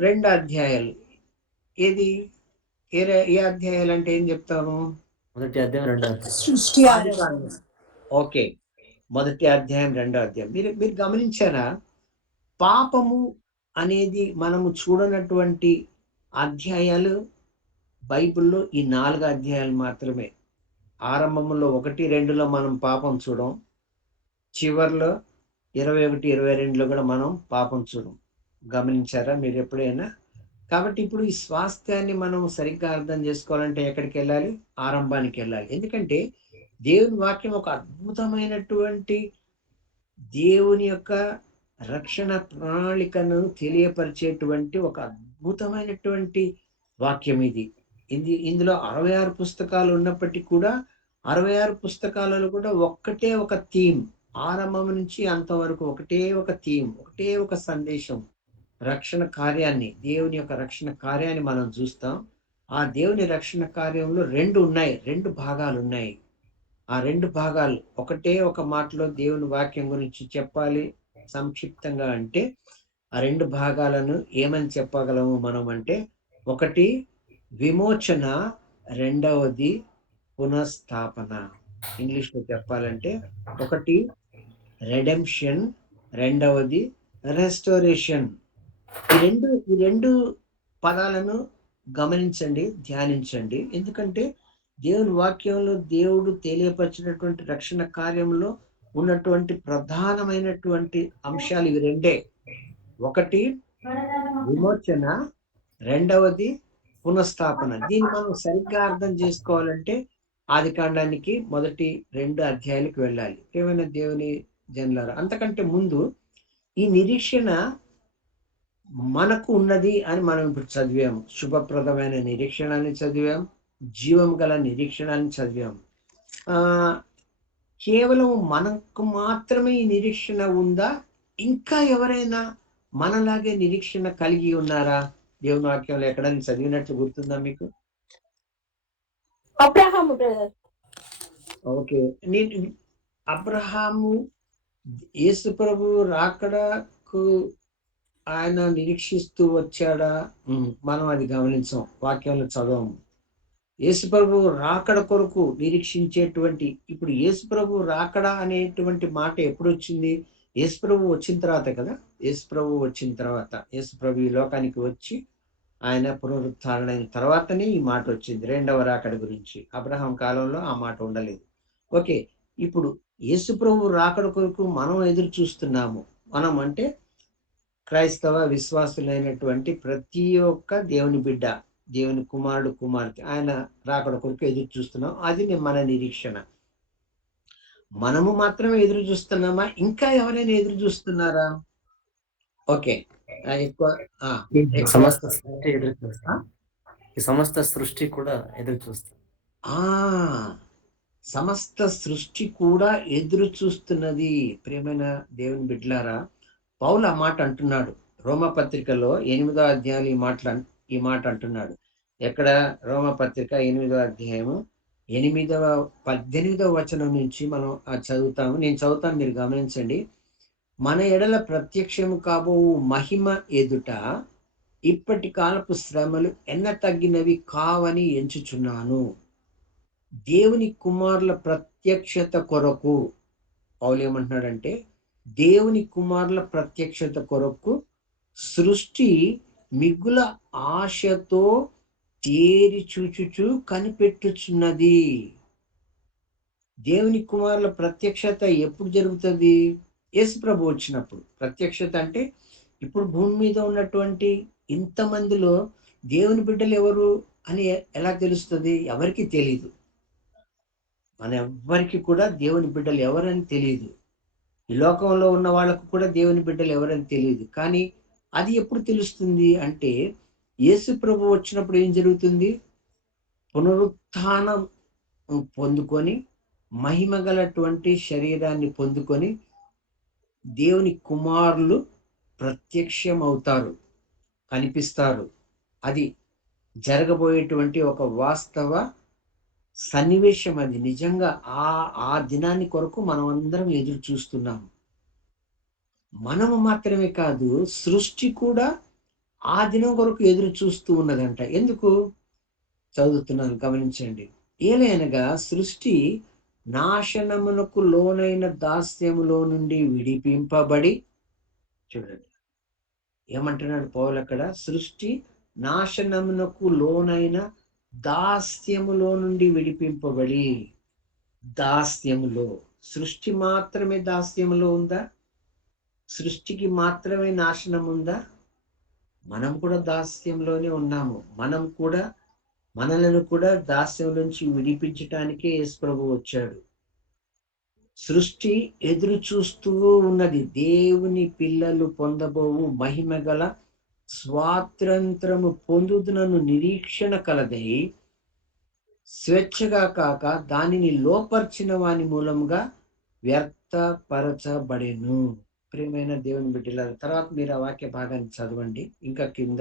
2 అధ్యాయాలు. ఏది ఏ అధ్యాయాలు అంటే ఏం చెప్తాము? మొదటి అధ్యాయం 2వ అధ్యాయం. సృష్టి ఆది ఆరంభం. కాండం. ఓకే, మొదటి అధ్యాయం 2వ అధ్యాయం. మీరు గమనించారా? పాపము అనేది మనము చూడనటువంటి అధ్యాయాలు బైబిల్లో ఈ 4 అధ్యాయాలు మాత్రమే. ఆరంభంలో 1, 2లో మనం పాపం చూడం, చివర్లో 21, 22లో కూడా మనం పాపం చూడం. గమనించారా మీరు ఎప్పుడైనా? కాబట్టి ఇప్పుడు ఈ స్వాస్థ్యాన్ని మనం సరిగ్గా అర్థం చేసుకోవాలంటే ఎక్కడికి వెళ్ళాలి? ఆరంభానికి వెళ్ళాలి. ఎందుకంటే దేవుని వాక్యం ఒక అద్భుతమైనటువంటి దేవుని యొక్క రక్షణ ప్రణాళికను తెలియపరిచేటువంటి ఒక అద్భుతమైనటువంటి వాక్యం ఇది. ఇందులో 66 పుస్తకాలు ఉన్నప్పటికీ కూడా 66 పుస్తకాలలో కూడా ఒక్కటే ఒక థీమ్. ఆరంభం నుంచి అంతవరకు ఒకటే ఒక థీమ్, ఒకటే ఒక సందేశం. రక్షణ కార్యాన్ని, దేవుని యొక్క రక్షణ కార్యాన్ని మనం చూస్తాం. ఆ దేవుని రక్షణ కార్యంలో 2 భాగాలు ఉన్నాయి. ఆ 2 భాగాలు ఒకటే ఒక మాటలో దేవుని వాక్యం గురించి చెప్పాలి సంక్షిప్తంగా అంటే ఆ 2 భాగాలను ఏమని చెప్పగలము మనం అంటే, ఒకటి విమోచన, రెండవది పునఃస్థాపన. ఇంగ్లీష్లో చెప్పాలంటే ఒకటి రెడెంప్షన్, రెండవది రెస్టోరేషన్. ఈ రెండు పదాలను గమనించండి, ధ్యానించండి. ఎందుకంటే దేవుని వాక్యంలో దేవుడు తెలియపరిచినటువంటి రక్షణ కార్యంలో ఉన్నటువంటి ప్రధానమైనటువంటి అంశాలు ఇవి 2. ఒకటి విమోచన, రెండవది పునఃస్థాపన. దీన్ని మనం సరిగ్గా అర్థం చేసుకోవాలంటే ఆది కాండానికి మొదటి 2 అధ్యాయాలకు వెళ్ళాలి. ఏమైనా దేవుని జనులారా, అంతకంటే ముందు ఈ నిరీక్షణ మనకు ఉన్నది అని మనం ఇప్పుడు చదివాము. శుభప్రదమైన నిరీక్షణ అని చదివాం, జీవం గల నిరీక్షణ అని చదివాం. కేవలం మనకు మాత్రమే ఈ నిరీక్షణ ఉందా? ఇంకా ఎవరైనా మనలాగే నిరీక్షణ కలిగి ఉన్నారా? దేవుని వాక్యంలో ఎక్కడైనా చదివినట్లు గుర్తుందా మీకు? అబ్రహాము బ్రదర్. ఓకే, నేను అబ్రహాము యేసు ప్రభు రాకడకు ఆయన నిరీక్షిస్తూ వచ్చాడా? మనం అది గమనించాం, వాక్యంలో చదవము. యేసు ప్రభు రాకడ కొరకు నిరీక్షించేటువంటి, ఇప్పుడు యేసు ప్రభు రాకడ అనేటువంటి మాట ఎప్పుడు వచ్చింది? యేసు ప్రభు వచ్చిన తర్వాత కదా. యేసు ప్రభు వచ్చిన తర్వాత, యేసు ప్రభు ఈ లోకానికి వచ్చి ఆయన పునరుత్థానమైన తర్వాతనే ఈ మాట వచ్చింది, 2వ రాకడ గురించి. అబ్రహాం కాలంలో ఆ మాట ఉండలేదు. ఓకే, ఇప్పుడు యేసు ప్రభు రాకడ కొరకు మనం ఎదురు చూస్తున్నాము. మనం అంటే క్రైస్తవ విశ్వాసులైనటువంటి ప్రతి ఒక్క దేవుని బిడ్డ, దేవుని కుమారుడు కుమార్తె, ఆయన రాకడ కొరకు ఎదురు చూస్తున్నాం. అది మన నిరీక్షణ. మనము మాత్రమే ఎదురు చూస్తున్నామా? ఇంకా ఎవరైనా ఎదురు చూస్తున్నారా? ఓకే, సమస్త సృష్టి ఎదురు చూస్తా. ఈ సమస్త సృష్టి కూడా ఎదురు చూస్తా. సమస్త సృష్టి కూడా ఎదురు చూస్తున్నది. ప్రియమైన దేవుని బిడ్డలారా, పౌలు ఆ మాట అంటున్నాడు రోమపత్రికలో 8వ అధ్యాయం ఈ మాట అంటున్నాడు. ఎక్కడ? రోమపత్రిక 8వ అధ్యాయము 18వ వచనం నుంచి మనం చదువుతాము. నేను చదువుతాను, మీరు గమనించండి. మన ఎడల ప్రత్యక్షము కాబో మహిమ ఎదుట ఇప్పటి కాలపు శ్రమలు ఎన్న తగ్గినవి కావని ఎంచుచున్నాను. దేవుని కుమారుల ప్రత్యక్షత కొరకు, పౌలు ఏమంటున్నాడంటే దేవుని కుమారుల ప్రత్యక్షత కొరకు సృష్టి మిగుల ఆశతో తేరి చూచుచు కనిపెట్టుచున్నది. దేవుని కుమారుల ప్రత్యక్షత ఎప్పుడు జరుగుతుంది? యేసు ప్రభు వచ్చినప్పుడు. ప్రత్యక్షత అంటే ఇప్పుడు భూమి మీద ఉన్నటువంటి ఇంతమందిలో దేవుని బిడ్డలు ఎవరు అని ఎలా తెలుస్తుంది? ఎవరికి తెలియదు. మన ఎవ్వరికి కూడా దేవుని బిడ్డలు ఎవరని తెలియదు. ఈ లోకంలో ఉన్న వాళ్ళకు కూడా దేవుని బిడ్డలు ఎవరని తెలియదు. కానీ అది ఎప్పుడు తెలుస్తుంది అంటే, యేసు ప్రభు వచ్చినప్పుడు ఏం జరుగుతుంది? పునరుత్థానం పొందుకొని, మహిమ గలటువంటి శరీరాన్ని పొందుకొని దేవుని కుమారులు ప్రత్యక్షం అవుతారు, కనిపిస్తారు. అది జరగబోయేటువంటి ఒక వాస్తవ సన్నివేశం అది. నిజంగా ఆ ఆ దినాన్ని కొరకు మనం అందరం ఎదురు చూస్తున్నాం. మనము మాత్రమే కాదు, సృష్టి కూడా ఆ దినం కొరకు ఎదురు చూస్తూ ఉన్నదంట. ఎందుకు? చదువుతున్నాను, గమనించండి. ఏలయనగా సృష్టి నాశనమునకు లోనైన దాస్యములో నుండి విడిపింపబడి, చూడండి ఏమంటున్నాడు పౌలు అక్కడ, సృష్టి నాశనమునకు లోనైన దాస్యములో నుండి విడిపింపబడి. దాస్యములో, సృష్టి మాత్రమే దాస్యములో ఉందా? సృష్టికి మాత్రమే నాశనం ఉందా? మనం కూడా దాస్యంలోనే ఉన్నాము. మనలను కూడా దాస్యం నుంచి విడిపించటానికే యేసు ప్రభు వచ్చాడు. సృష్టి ఎదురు చూస్తూ ఉన్నది దేవుని పిల్లలు పొందబోవు మహిమ గల స్వాతంత్రము పొందుదునను నిరీక్షణ కలదై, స్వేచ్ఛగా కాక దానిని లోపర్చిన వాని మూలముగా వ్యర్థపరచబడెను. ప్రియమైన దేవుని బిడ్డలారా, తర్వాత మీరు ఆ వాక్య భాగాన్ని చదవండి. ఇంకా కింద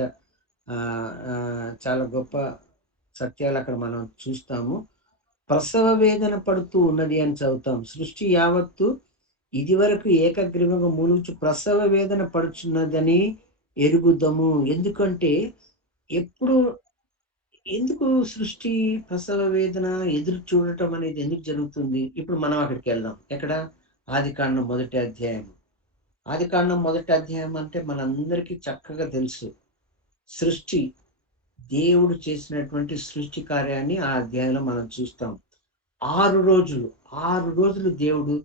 చాలా గొప్ప సత్యాలు అక్కడ మనం చూస్తాము. ప్రసవ వేదన పడుతూ ఉన్నది అని చదువుతాం. సృష్టి యావత్తు ఇది వరకు ఏకగ్రీవంగా మూలుగుచు ప్రసవ వేదన పడుచున్నదని ఎరుగుదము. ఎందుకంటే ఎందుకు సృష్టి ప్రసవ వేదన ఎదురు చూడటం అనేది ఎందుకు జరుగుతుంది? ఇప్పుడు మనం అక్కడికి వెళ్దాం. ఎక్కడ? ఆదికాండం 1వ అధ్యాయం. ఆదికాండం 1వ అధ్యాయం అంటే మనందరికీ చక్కగా తెలుసు. సృష్టి, దేవుడు చేసినటువంటి సృష్టి కార్యాన్ని ఆ అధ్యాయంలో మనం చూస్తాం. 6 రోజులు దేవుడు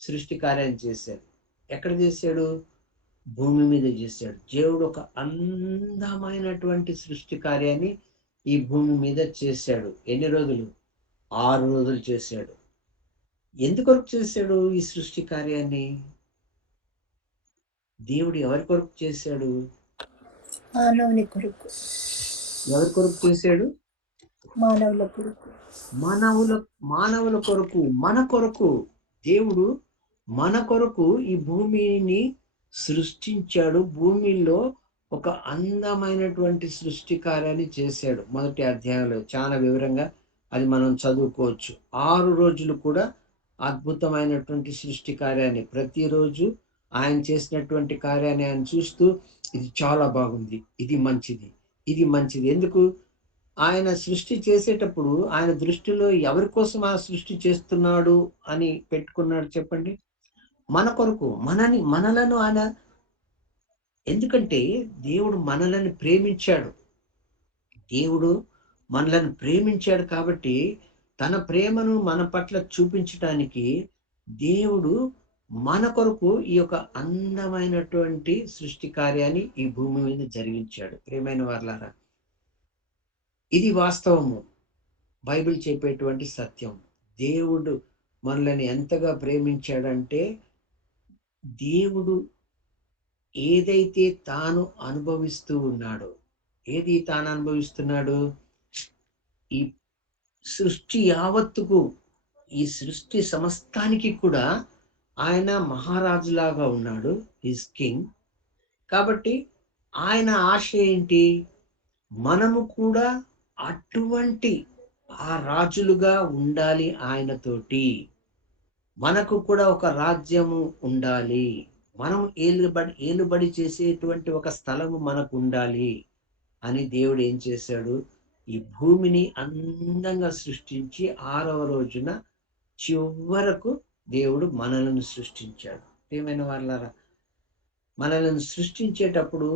సృష్టి కార్యాన్ని చేశాడు. ఎక్కడ చేశాడు? భూమి మీద చేశాడు. దేవుడు ఒక అందమైనటువంటి సృష్టి కార్యాన్ని ఈ భూమి మీద చేశాడు. ఎన్ని రోజులు? 6 రోజులు చేశాడు. ఎందుకొరకు చేశాడు ఈ సృష్టి కార్యాన్ని? దేవుడు ఎవరి కొరకు చేశాడు? మానవుని కొరకు. ఎవరి కొరకు చేశాడు? మానవుల కొరకు. మానవుల కొరకు, మన కొరకు. దేవుడు మన కొరకు ఈ భూమిని సృష్టించాడు. భూమిలో ఒక అందమైనటువంటి సృష్టి కార్యాన్ని చేశాడు. 1వ అధ్యాయంలో చాలా వివరంగా అది మనం చదువుకోవచ్చు. 6 రోజులు కూడా అద్భుతమైనటువంటి సృష్టి కార్యాన్ని, ప్రతిరోజు ఆయన చేసినటువంటి కార్యాన్ని ఆయన చూస్తూ, ఇది చాలా బాగుంది, ఇది మంచిది. ఎందుకు? ఆయన సృష్టి చేసేటప్పుడు ఆయన దృష్టిలో ఎవరి కోసం ఆ సృష్టి చేస్తున్నాడు అని పెట్టుకున్నాడు చెప్పండి? మన కొరకు, మనలను ఆయన. ఎందుకంటే దేవుడు మనలను ప్రేమించాడు కాబట్టి తన ప్రేమను మన పట్ల చూపించటానికి దేవుడు మన కొరకు ఈ యొక్క అందమైనటువంటి సృష్టి కార్యాన్ని ఈ భూమి మీద జరిగించాడు. ప్రియమైన వారలారా, ఇది వాస్తవము. బైబిల్ చెప్పేటువంటి సత్యం. దేవుడు మనల్ని ఎంతగా ప్రేమించాడంటే, దేవుడు ఏదైతే తాను అనుభవిస్తూ ఉన్నాడో, ఏది తాను అనుభవిస్తున్నాడు? ఈ సృష్టి యావత్తుకు, ఈ సృష్టి సమస్తానికి కూడా ఆయన మహారాజులాగా ఉన్నాడు. Is king. కాబట్టి ఆయన ఆశ ఏంటి? మనము కూడా అటువంటి ఆ రాజులుగా ఉండాలి. ఆయనతోటి మనకు కూడా ఒక రాజ్యము ఉండాలి. మనం ఏలుబడి చేసేటువంటి ఒక స్థలము మనకు ఉండాలి అని దేవుడు ఏం చేశాడు? ఈ భూమిని అందంగా సృష్టించి 6వ రోజున చివరకు దేవుడు మనలను సృష్టించాడు. ఏమైనా వాళ్ళారా, మనల్ని సృష్టించేటప్పుడు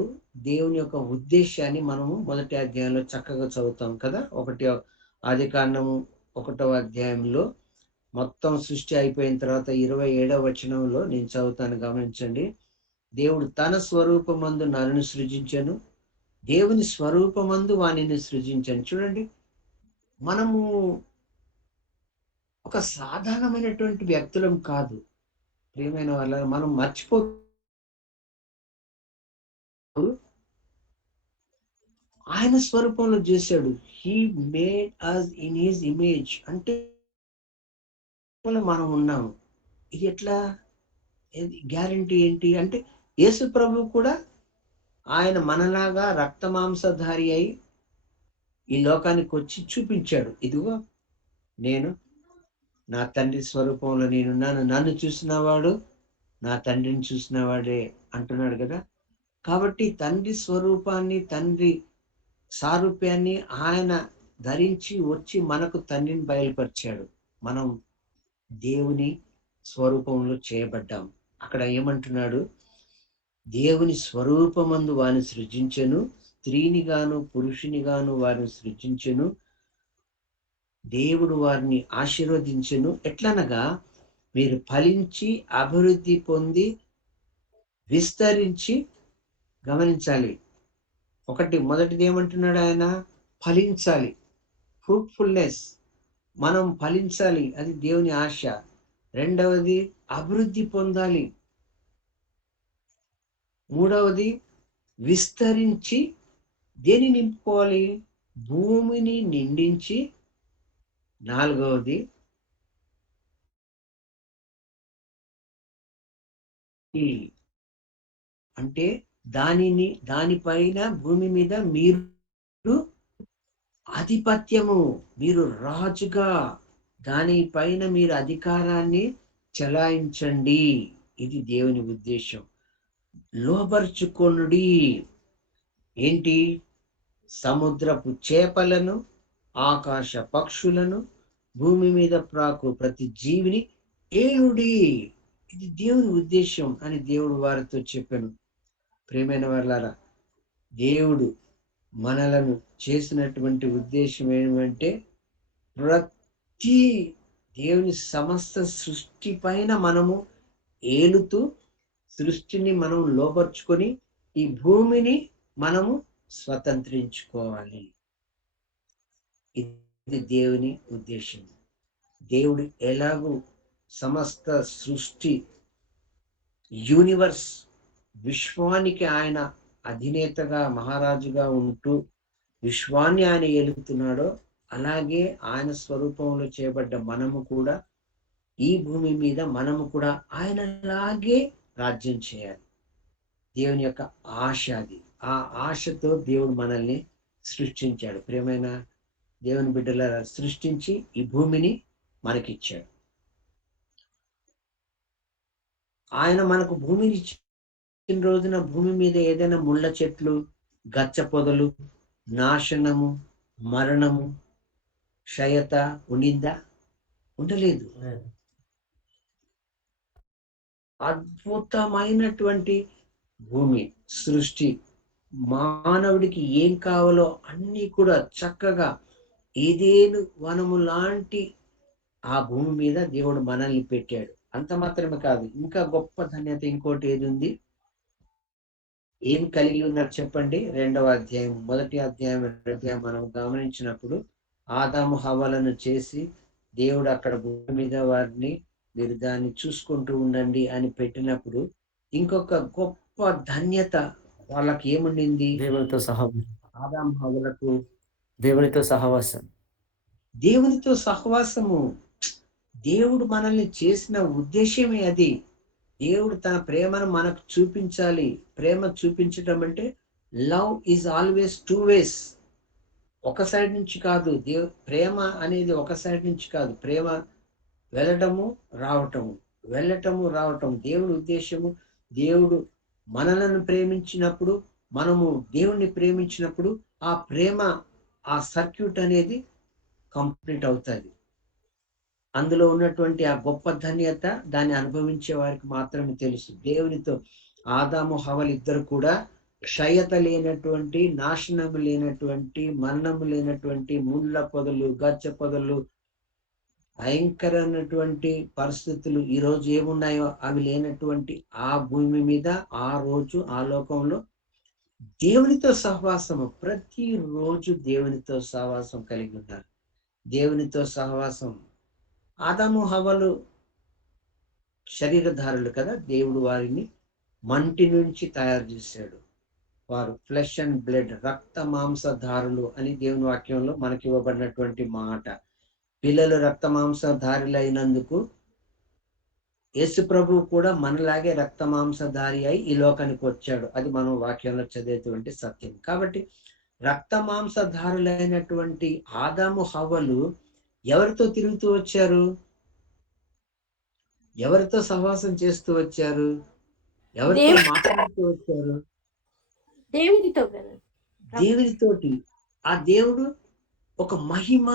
దేవుని యొక్క ఉద్దేశాన్ని మనము 1వ అధ్యాయంలో చక్కగా చదువుతాం కదా. ఆదికాండము 1వ అధ్యాయంలో మొత్తం సృష్టి అయిపోయిన తర్వాత 27వ వచనంలో నేను చదువుతాను, గమనించండి. దేవుడు తన స్వరూపమందు నరుని సృజించెను, దేవుని స్వరూపమందు వానిని సృజించను. చూడండి, మనము ఒక సాధారణమైనటువంటి వ్యక్తులం కాదు. ప్రియమైన వాళ్ళ, మనం ఆయన స్వరూపంలో చేశాడు. He made us in his image. అంటే మనం ఉన్నాము. ఇది ఎట్లా? గ్యారంటీ ఏంటి అంటే, యేసు ప్రభు కూడా ఆయన మనలాగా రక్త మాంసధారి అయి ఈ లోకానికి వచ్చి చూపించాడు. ఇదిగో నేను నా తండ్రి స్వరూపంలో నేనున్నాను, నన్ను చూసినవాడు నా తండ్రిని చూసినవాడే అంటున్నాడు కదా. కాబట్టి తండ్రి స్వరూపాన్ని, తండ్రి సారూప్యాన్ని ఆయన ధరించి వచ్చి మనకు తండ్రిని బయలుపరిచాడు. మనం దేవుని స్వరూపంలో చేయబడ్డాం. అక్కడ ఏమంటున్నాడు? దేవుని స్వరూపమందు వారిని సృజించెను, స్త్రీని గాను పురుషుని గాను వారిని సృజించెను. దేవుడు వారిని ఆశీర్వదించెను. ఎట్లనగా మీరు ఫలించి అభివృద్ధి పొంది విస్తరించి, గమనించాలి, మొదటిది ఏమంటున్నాడు ఆయన? ఫలించాలి, ఫ్రూట్ఫుల్నెస్. మనం ఫలించాలి, అది దేవుని ఆశ. రెండవది అభివృద్ధి పొందాలి. మూడవది విస్తరించి దేని నింపుకోవాలి? భూమిని నిండించి. నాలుగవది అంటే దానిపైన భూమి మీద మీరు ఆధిపత్యము, మీరు రాజుగా దానిపైన మీరు అధికారాన్ని చెలాయించండి. ఇది దేవుని ఉద్దేశం. లోబర్చుకొనుడి. ఏంటి? సముద్రపు చేపలను, ఆకాశ పక్షులను, భూమి మీద ప్రాకు ప్రతి జీవిని ఏలుడి. ఇది దేవుని ఉద్దేశం అని దేవుడు వారితో చెప్పాను. ప్రియమైన వారలారా, దేవుడు మనలను చేసినటువంటి ఉద్దేశం ఏమంటే, ప్రతి దేవుని సమస్త సృష్టి పైన మనము ఏలుతూ, సృష్టిని మనం లోపరుచుకొని ఈ భూమిని మనము స్వతంత్రించుకోవాలి. ఇది దేవుని ఉద్దేశం. దేవుడు ఎలాగూ సమస్త సృష్టి, యూనివర్స్, విశ్వానికి ఆయన అధినేతగా, మహారాజుగా ఉంటూ విశ్వాన్ని ఆయన ఏలుతున్నాడో, అలాగే ఆయన స్వరూపంలో చేయబడ్డ మనము కూడా ఈ భూమి మీద మనము కూడా ఆయనలాగే రాజ్యం చేయాలి. దేవుని యొక్క ఆశ అది. ఆ ఆశతో దేవుడు మనల్ని సృష్టించాడు. ప్రియమైన దేవుని బిడ్డల సృష్టించి ఈ భూమిని మనకిచ్చాడు. ఆయన మనకు భూమిని ఇచ్చిన రోజున భూమి మీద ఏదైనా ముళ్ళ చెట్లు, గచ్చ పొదలు, నాశనము, మరణము, క్షయత ఉండిందా? ఉండలేదు. అద్భుతమైనటువంటి భూమి సృష్టి. మానవుడికి ఏం కావాలో అన్నీ కూడా చక్కగా ఏదేను వనము లాంటి ఆ భూమి మీద దేవుడు మనల్ని పెట్టాడు. అంత మాత్రమే కాదు, ఇంకా గొప్ప ధన్యత ఇంకోటి ఏది ఉంది? ఏం కలిగి ఉన్నారు చెప్పండి? 2వ అధ్యాయం, 1వ అధ్యాయం, 2వ అధ్యాయం మనం గమనించినప్పుడు ఆదాము హవ్వలను చేసి దేవుడు అక్కడ భూమి మీద వారిని మీరు దాన్ని చూసుకుంటూ ఉండండి అని పెట్టినప్పుడు ఇంకొక గొప్ప ధన్యత వాళ్ళకి ఏముండింది? దేవునితో ఆదాము హవ్వలకు దేవునితో సహవాసం. దేవునితో సహవాసము. దేవుడు మనల్ని చేసిన ఉద్దేశమే అది. దేవుడు తన ప్రేమను మనకు చూపించాలి. ప్రేమ చూపించటం అంటే లవ్ ఈజ్ ఆల్వేస్ 2 ways. ఒక సైడ్ నుంచి కాదు. ప్రేమ అనేది ఒక సైడ్ నుంచి కాదు. ప్రేమ వెళ్ళటము రావటము, వెళ్ళటము రావటం. దేవుడి ఉద్దేశము, దేవుడు మనలను ప్రేమించినప్పుడు, మనము దేవుణ్ణి ప్రేమించినప్పుడు ఆ ప్రేమ, ఆ సర్క్యూట్ అనేది కంప్లీట్ అవుతుంది. అందులో ఉన్నటువంటి ఆ గొప్ప ధన్యత దాన్ని అనుభవించే వారికి మాత్రమే తెలుసు. దేవునితో ఆదాము హవ్వలు ఇద్దరు కూడా క్షయత లేనటువంటి, నాశనము లేనటువంటి, మరణము లేనటువంటి, ముళ్ళ పొదలు, గచ్చ పొదలు, భయంకరమైనటువంటి పరిస్థితులు ఈరోజు ఏమున్నాయో అవి లేనటువంటి ఆ భూమి మీద, ఆ రోజు ఆ లోకంలో దేవునితో సహవాసము. ప్రతిరోజు దేవునితో సహవాసం కలిగి ఉన్నారు. దేవునితో సహవాసం. ఆదాము హవ్వలు శరీరధారులు కదా. దేవుడు వారిని మంటి నుంచి తయారు చేశాడు. వారు ఫ్లెష్ అండ్ బ్లడ్, రక్త మాంసధారులు అని దేవుని వాక్యంలో మనకి ఇవ్వబడినటువంటి మాట. పిల్లలు రక్త మాంసధారులు అయినందుకు యేసు ప్రభువు కూడా మనలాగే రక్త మాంసధారి అయి ఈ లోకానికి వచ్చాడు. అది మనం వాక్యంలో చదివేటువంటి సత్యం. కాబట్టి రక్త మాంసధారులైనటువంటి ఆదాము హవ్వలు ఎవరితో తిరుగుతూ వచ్చారు? ఎవరితో సహవాసం చేస్తూ వచ్చారు? ఎవరితో దేవుడు మాట్లాడుతూ వచ్చారు? దేవునితో బ్రదర్. దేవునితోటి. ఆ దేవుడు ఒక మహిమ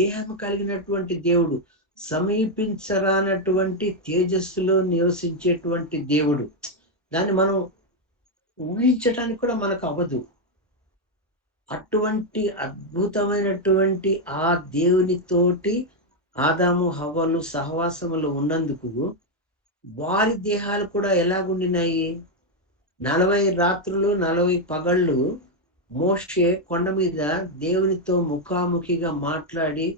దేహం కలిగినటువంటి దేవుడు, సమీపించరానటువంటి తేజస్సులో నివసించేటువంటి దేవుడు. దాన్ని మనం ఊహించటానికి కూడా మనకు అవ్వదు. అటువంటి అద్భుతమైనటువంటి ఆ దేవునితోటి ఆదాము హవ్వలు సహవాసములు ఉన్నందుకు వారి దేహాలు కూడా ఎలాగుండినాయి? 40 రాత్రులు 40 పగళ్ళు మోషే కొండ మీద దేవునితో ముఖాముఖిగా మాట్లాడి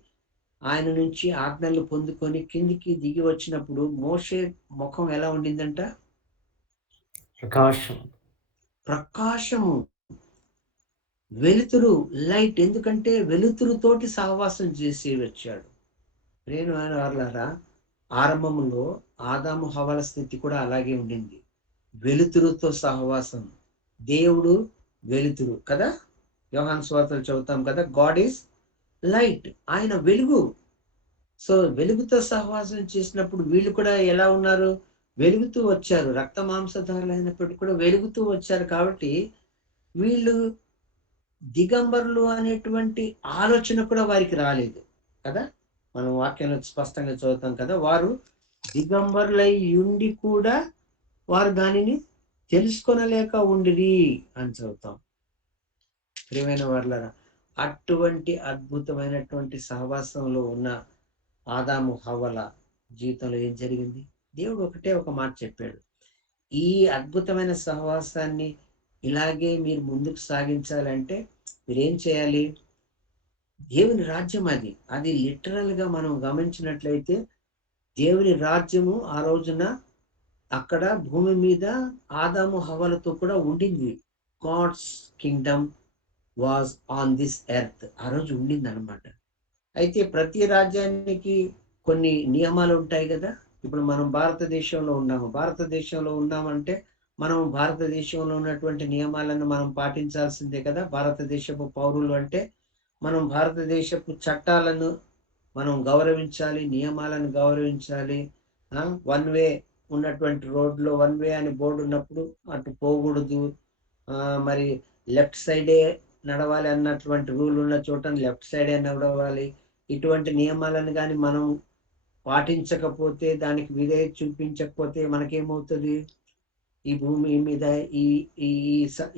ఆయన నుంచి ఆజ్ఞలు పొందుకొని కిందికి దిగి వచ్చినప్పుడు మోషే ముఖం ఎలా ఉండిందంట? ప్రకాశం. ప్రకాశము, వెలుతురు, లైట్. ఎందుకంటే వెలుతురుతోటి సహవాసం చేసి వచ్చాడు. ప్రియమైన వారలారా, ఆరంభంలో ఆదాము హవ్వల స్థితి కూడా అలాగే ఉండింది. వెలుతురుతో సహవాసం. దేవుడు వెలుతురు కదా. యోహాను సువార్తలు చదువుతాం కదా, గాడ్ ఈజ్ లైట్, ఆయన వెలుగు. సో వెలుగుతో సహవాసం చేసినప్పుడు వీళ్ళు కూడా ఎలా ఉన్నారు? వెలుగుతూ వచ్చారు. రక్త మాంసధారులు అయినప్పటికీ కూడా వెలుగుతూ వచ్చారు. కాబట్టి వీళ్ళు దిగంబరులు అనేటువంటి ఆలోచన కూడా వారికి రాలేదు కదా. మనం వాక్యంలో స్పష్టంగా చదువుతాం కదా, వారు దిగంబరులై ఉండి కూడా వారు దానిని తెలుసుకొనలేక ఉండిరి అని చదువుతాం. ప్రియమైన వారలారా, అటువంటి అద్భుతమైనటువంటి సహవాసంలో ఉన్న ఆదాము హవ్వల జీవితంలో ఏం జరిగింది? దేవుడు ఒకటే ఒక మాట చెప్పాడు, ఈ అద్భుతమైన సహవాసాన్ని ఇలాగే మీరు ముందుకు సాగించాలంటే మీరేం చేయాలి? దేవుని రాజ్యం అది. అది లిటరల్ గా మనం గమనించినట్లయితే దేవుని రాజ్యము ఆ రోజున అక్కడ భూమి మీద ఆదాము హవ్వలతో కూడా ఉండింది. God's kingdom was on this earth. ఆ రోజు ఉండింది అనమాట. అయితే ప్రతి రాజ్యానికి కొన్ని నియమాలు ఉంటాయి కదా. ఇప్పుడు మనం భారతదేశంలో ఉన్నామంటే మనం భారతదేశంలో ఉన్నటువంటి నియమాలను మనం పాటించాల్సిందే కదా. భారతదేశపు పౌరులు అంటే మనం భారతదేశపు చట్టాలను మనం గౌరవించాలి, నియమాలను గౌరవించాలి. వన్ వే ఉన్నటువంటి రోడ్లో వన్ వే అని బోర్డు ఉన్నప్పుడు అటు పోకూడదు. మరి లెఫ్ట్ సైడే నడవాలి అన్నటువంటి రూల్ ఉన్న చోట లెఫ్ట్ సైడే నడవాలి. ఇటువంటి నియమాలను కానీ మనం పాటించకపోతే, దానికి విధేయత చూపించకపోతే మనకేమవుతుంది? ఈ భూమి మీద ఈ ఈ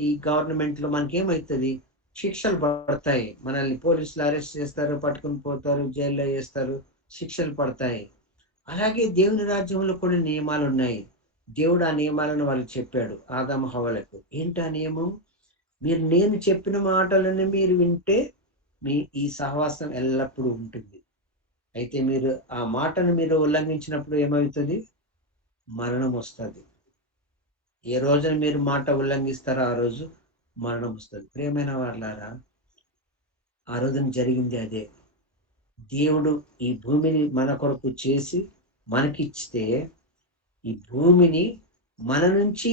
ఈ గవర్నమెంట్ లో మనకేమవుతుంది? శిక్షలు పడతాయి. మనల్ని పోలీసులు అరెస్ట్ చేస్తారు, పట్టుకుని పోతారు, జైల్లో వేస్తారు, శిక్షలు పడతాయి. అలాగే దేవుని రాజ్యంలో కొన్ని నియమాలు ఉన్నాయి. దేవుడు ఆ నియమాలను వాళ్ళకి చెప్పాడు, ఆదాము హవ్వలకు. ఏంటి ఆ నియమం? నేను చెప్పిన మాటలను మీరు వింటే మీ ఈ సహవాసం ఎల్లప్పుడూ ఉంటుంది. అయితే మీరు ఆ మాటను మీరు ఉల్లంఘించినప్పుడు ఏమవుతుంది? మరణం వస్తుంది. ఏ రోజున మీరు మాట ఉల్లంఘిస్తారో ఆ రోజు మరణం వస్తుంది. ప్రియమైన వారలారా, ఆ రోజున జరిగింది అదే. దేవుడు ఈ భూమిని మన కొరకు చేసి మనకిచ్చితే, ఈ భూమిని మన నుంచి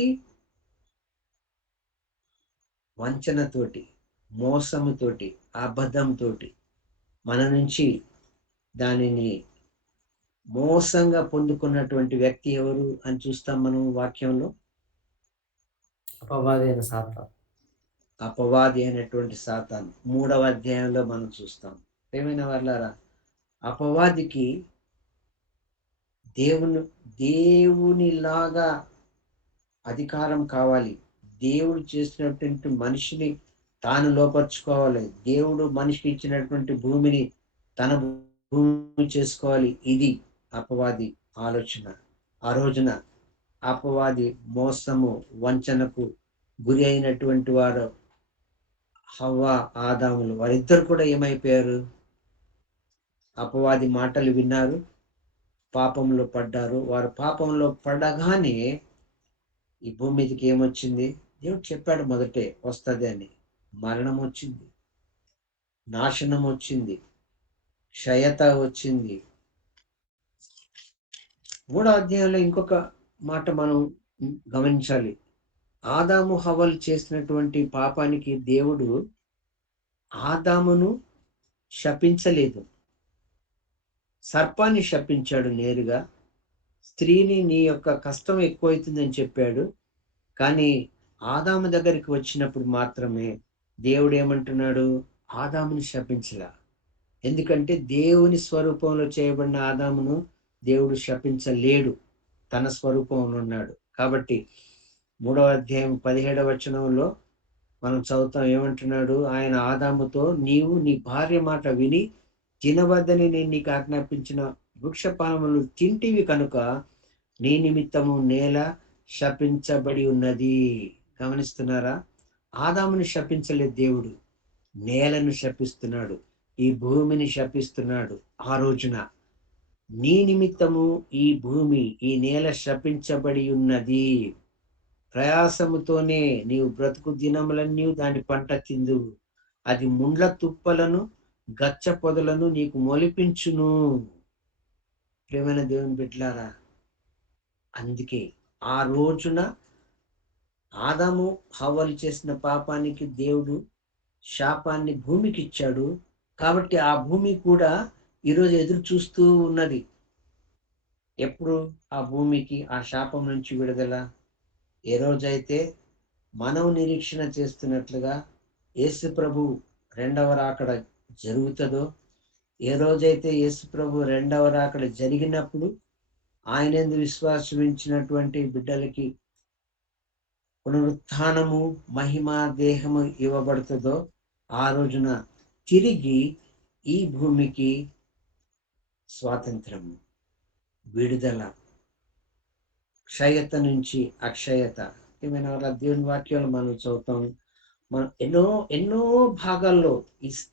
వంచనతోటి, మోసముతోటి, అబద్ధంతోటి మన నుంచి దానిని మోసంగా పొందుకున్నటువంటి వ్యక్తి ఎవరు అని చూస్తాం మనం వాక్యంలో. అపవాది అయిన సాతాను. అపవాది అయినటువంటి సాతాను 3వ అధ్యాయంలో మనం చూస్తాం. ప్రియమైన వారలారా, అపవాదికి దేవునిలాగా అధికారం కావాలి. దేవుడు చేసినటువంటి మనిషిని తాను లోపరుచుకోవాలి. దేవుడు మనిషికి ఇచ్చినటువంటి భూమిని తన భూమి చేసుకోవాలి. ఇది అపవాది ఆలోచన. ఆ రోజున అపవాది మోసము, వంచనకు గురి అయినటువంటి వారు హవ్వ, ఆదాములు, వారిద్దరు కూడా ఏమైపోయారు? అపవాది మాటలు విన్నారు, పాపంలో పడ్డారు. వారు పాపంలో పడగానే ఈ భూమి మీదకి ఏమొచ్చింది? దేవుడు చెప్పాడు మొదటే వస్తుంది అని. మరణం వచ్చింది, నాశనం వచ్చింది, క్షయత వచ్చింది. 3వ అధ్యాయంలో ఇంకొక మాట మనం గమనించాలి. ఆదాము హవ్వలు చేసినటువంటి పాపానికి దేవుడు ఆదామును శపించలేదు. సర్పాన్ని శపించాడు నేరుగా. స్త్రీని నీ యొక్క కష్టం ఎక్కువైతుందని చెప్పాడు. కానీ ఆదాము దగ్గరికి వచ్చినప్పుడు మాత్రమే దేవుడు ఏమంటున్నాడు? ఆదాముని శపించలా. ఎందుకంటే దేవుని స్వరూపంలో చేయబడిన ఆదామును దేవుడు శపించలేడు, తన స్వరూపంలో ఉన్నాడు. కాబట్టి 3వ అధ్యాయం 17వ వచనంలో మనం చదువుతాం, ఏమంటున్నాడు? ఆయన ఆదాముతో, నీవు నీ భార్య మాట విని తినవద్దని నేను నీకు ఆజ్ఞాపించిన వృక్షఫలములు తింటివి కనుక నీ నిమిత్తము నేల శపించబడి ఉన్నది. గమనిస్తున్నారా? ఆదాముని శపించలేదు దేవుడు, నేలను శపిస్తున్నాడు, ఈ భూమిని శపిస్తున్నాడు. ఆ రోజున నీ నిమిత్తము ఈ భూమి, ఈ నేల శపించబడి ఉన్నది. ప్రయాసముతోనే నీవు బ్రతుకు దినములన్నీ దాని పంట తిందు. అది ముండ్ల తుప్పలను గచ్చ పొదలను నీకు మొలిపించును. ప్రేమైన దేవుని బిడ్డలారా, అందుకే ఆ రోజున ఆదాము హవ్వలు చేసిన పాపానికి దేవుడు శాపాన్ని భూమికి ఇచ్చాడు. కాబట్టి ఆ భూమి కూడా ఈరోజు ఎదురు చూస్తూ ఉన్నది. ఎప్పుడు ఆ భూమికి ఆ శాపం నుంచి విడుదల? ఏ రోజైతే మనం నిరీక్షణ చేస్తున్నట్లుగా యేసు ప్రభు రెండవ రాకడ జరుగుతుందో, ఏ రోజైతే యేసు ప్రభు రెండవ రాకడ జరిగినప్పుడు ఆయన యందు విశ్వాసం ఉంచినటువంటి బిడ్డలకి పునరుత్థానము, మహిమ దేహము ఇవ్వబడుతుందో, ఆ రోజున తిరిగి ఈ భూమికి స్వాతంత్రము, విడుదల, క్షయత నుంచి అక్షయత. ఏమైనా వాళ్ళ దేవుని వాక్యాలు మనం చదువుతాం. మనం ఎన్నో ఎన్నో భాగాల్లో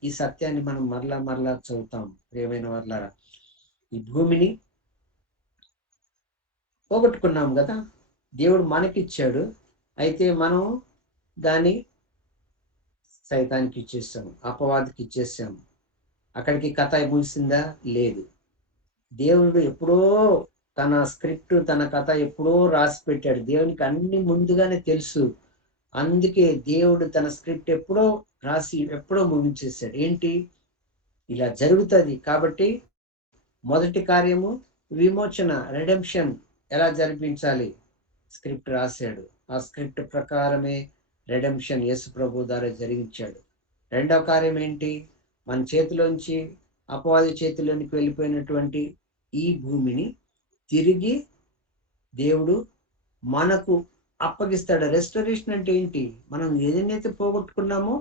ఈ సత్యాన్ని మనం మరలా చదువుతాం. ప్రియమైన వాళ్ళారా, ఈ భూమిని పోగొట్టుకున్నాం కదా, దేవుడు మనకిచ్చాడు. అయితే మనం దాన్ని సైతానికి ఇచ్చేసాము, అపవాదికి ఇచ్చేసాము. అక్కడికి కథ ముగిసిందా? లేదు. దేవుడు ఎప్పుడో తన స్క్రిప్ట్, తన కథ ఎప్పుడో రాసి పెట్టాడు. దేవునికి అన్ని ముందుగానే తెలుసు. అందుకే దేవుడు తన స్క్రిప్ట్ ఎప్పుడో రాసి ఎప్పుడో ముగించేశాడు. ఏంటి? ఇలా జరుగుతుంది కాబట్టి మొదటి కార్యము విమోచన, రెడెంప్షన్ ఎలా జరిపించాలి స్క్రిప్ట్ రాశాడు. ఆ స్క్రిప్ట్ ప్రకారమే రెడెంప్షన్ యేసు ప్రభు ద్వారా జరిగించాడు. రెండవ కార్యం ఏంటి? మన చేతిలోంచి అపవాది చేతిలోనికి వెళ్ళిపోయినటువంటి ఈ భూమిని తిరిగి దేవుడు మనకు అప్పగిస్తాడు. రెస్టరేషన్ అంటే ఏంటి? మనం ఏదైతే పోగొట్టుకున్నామో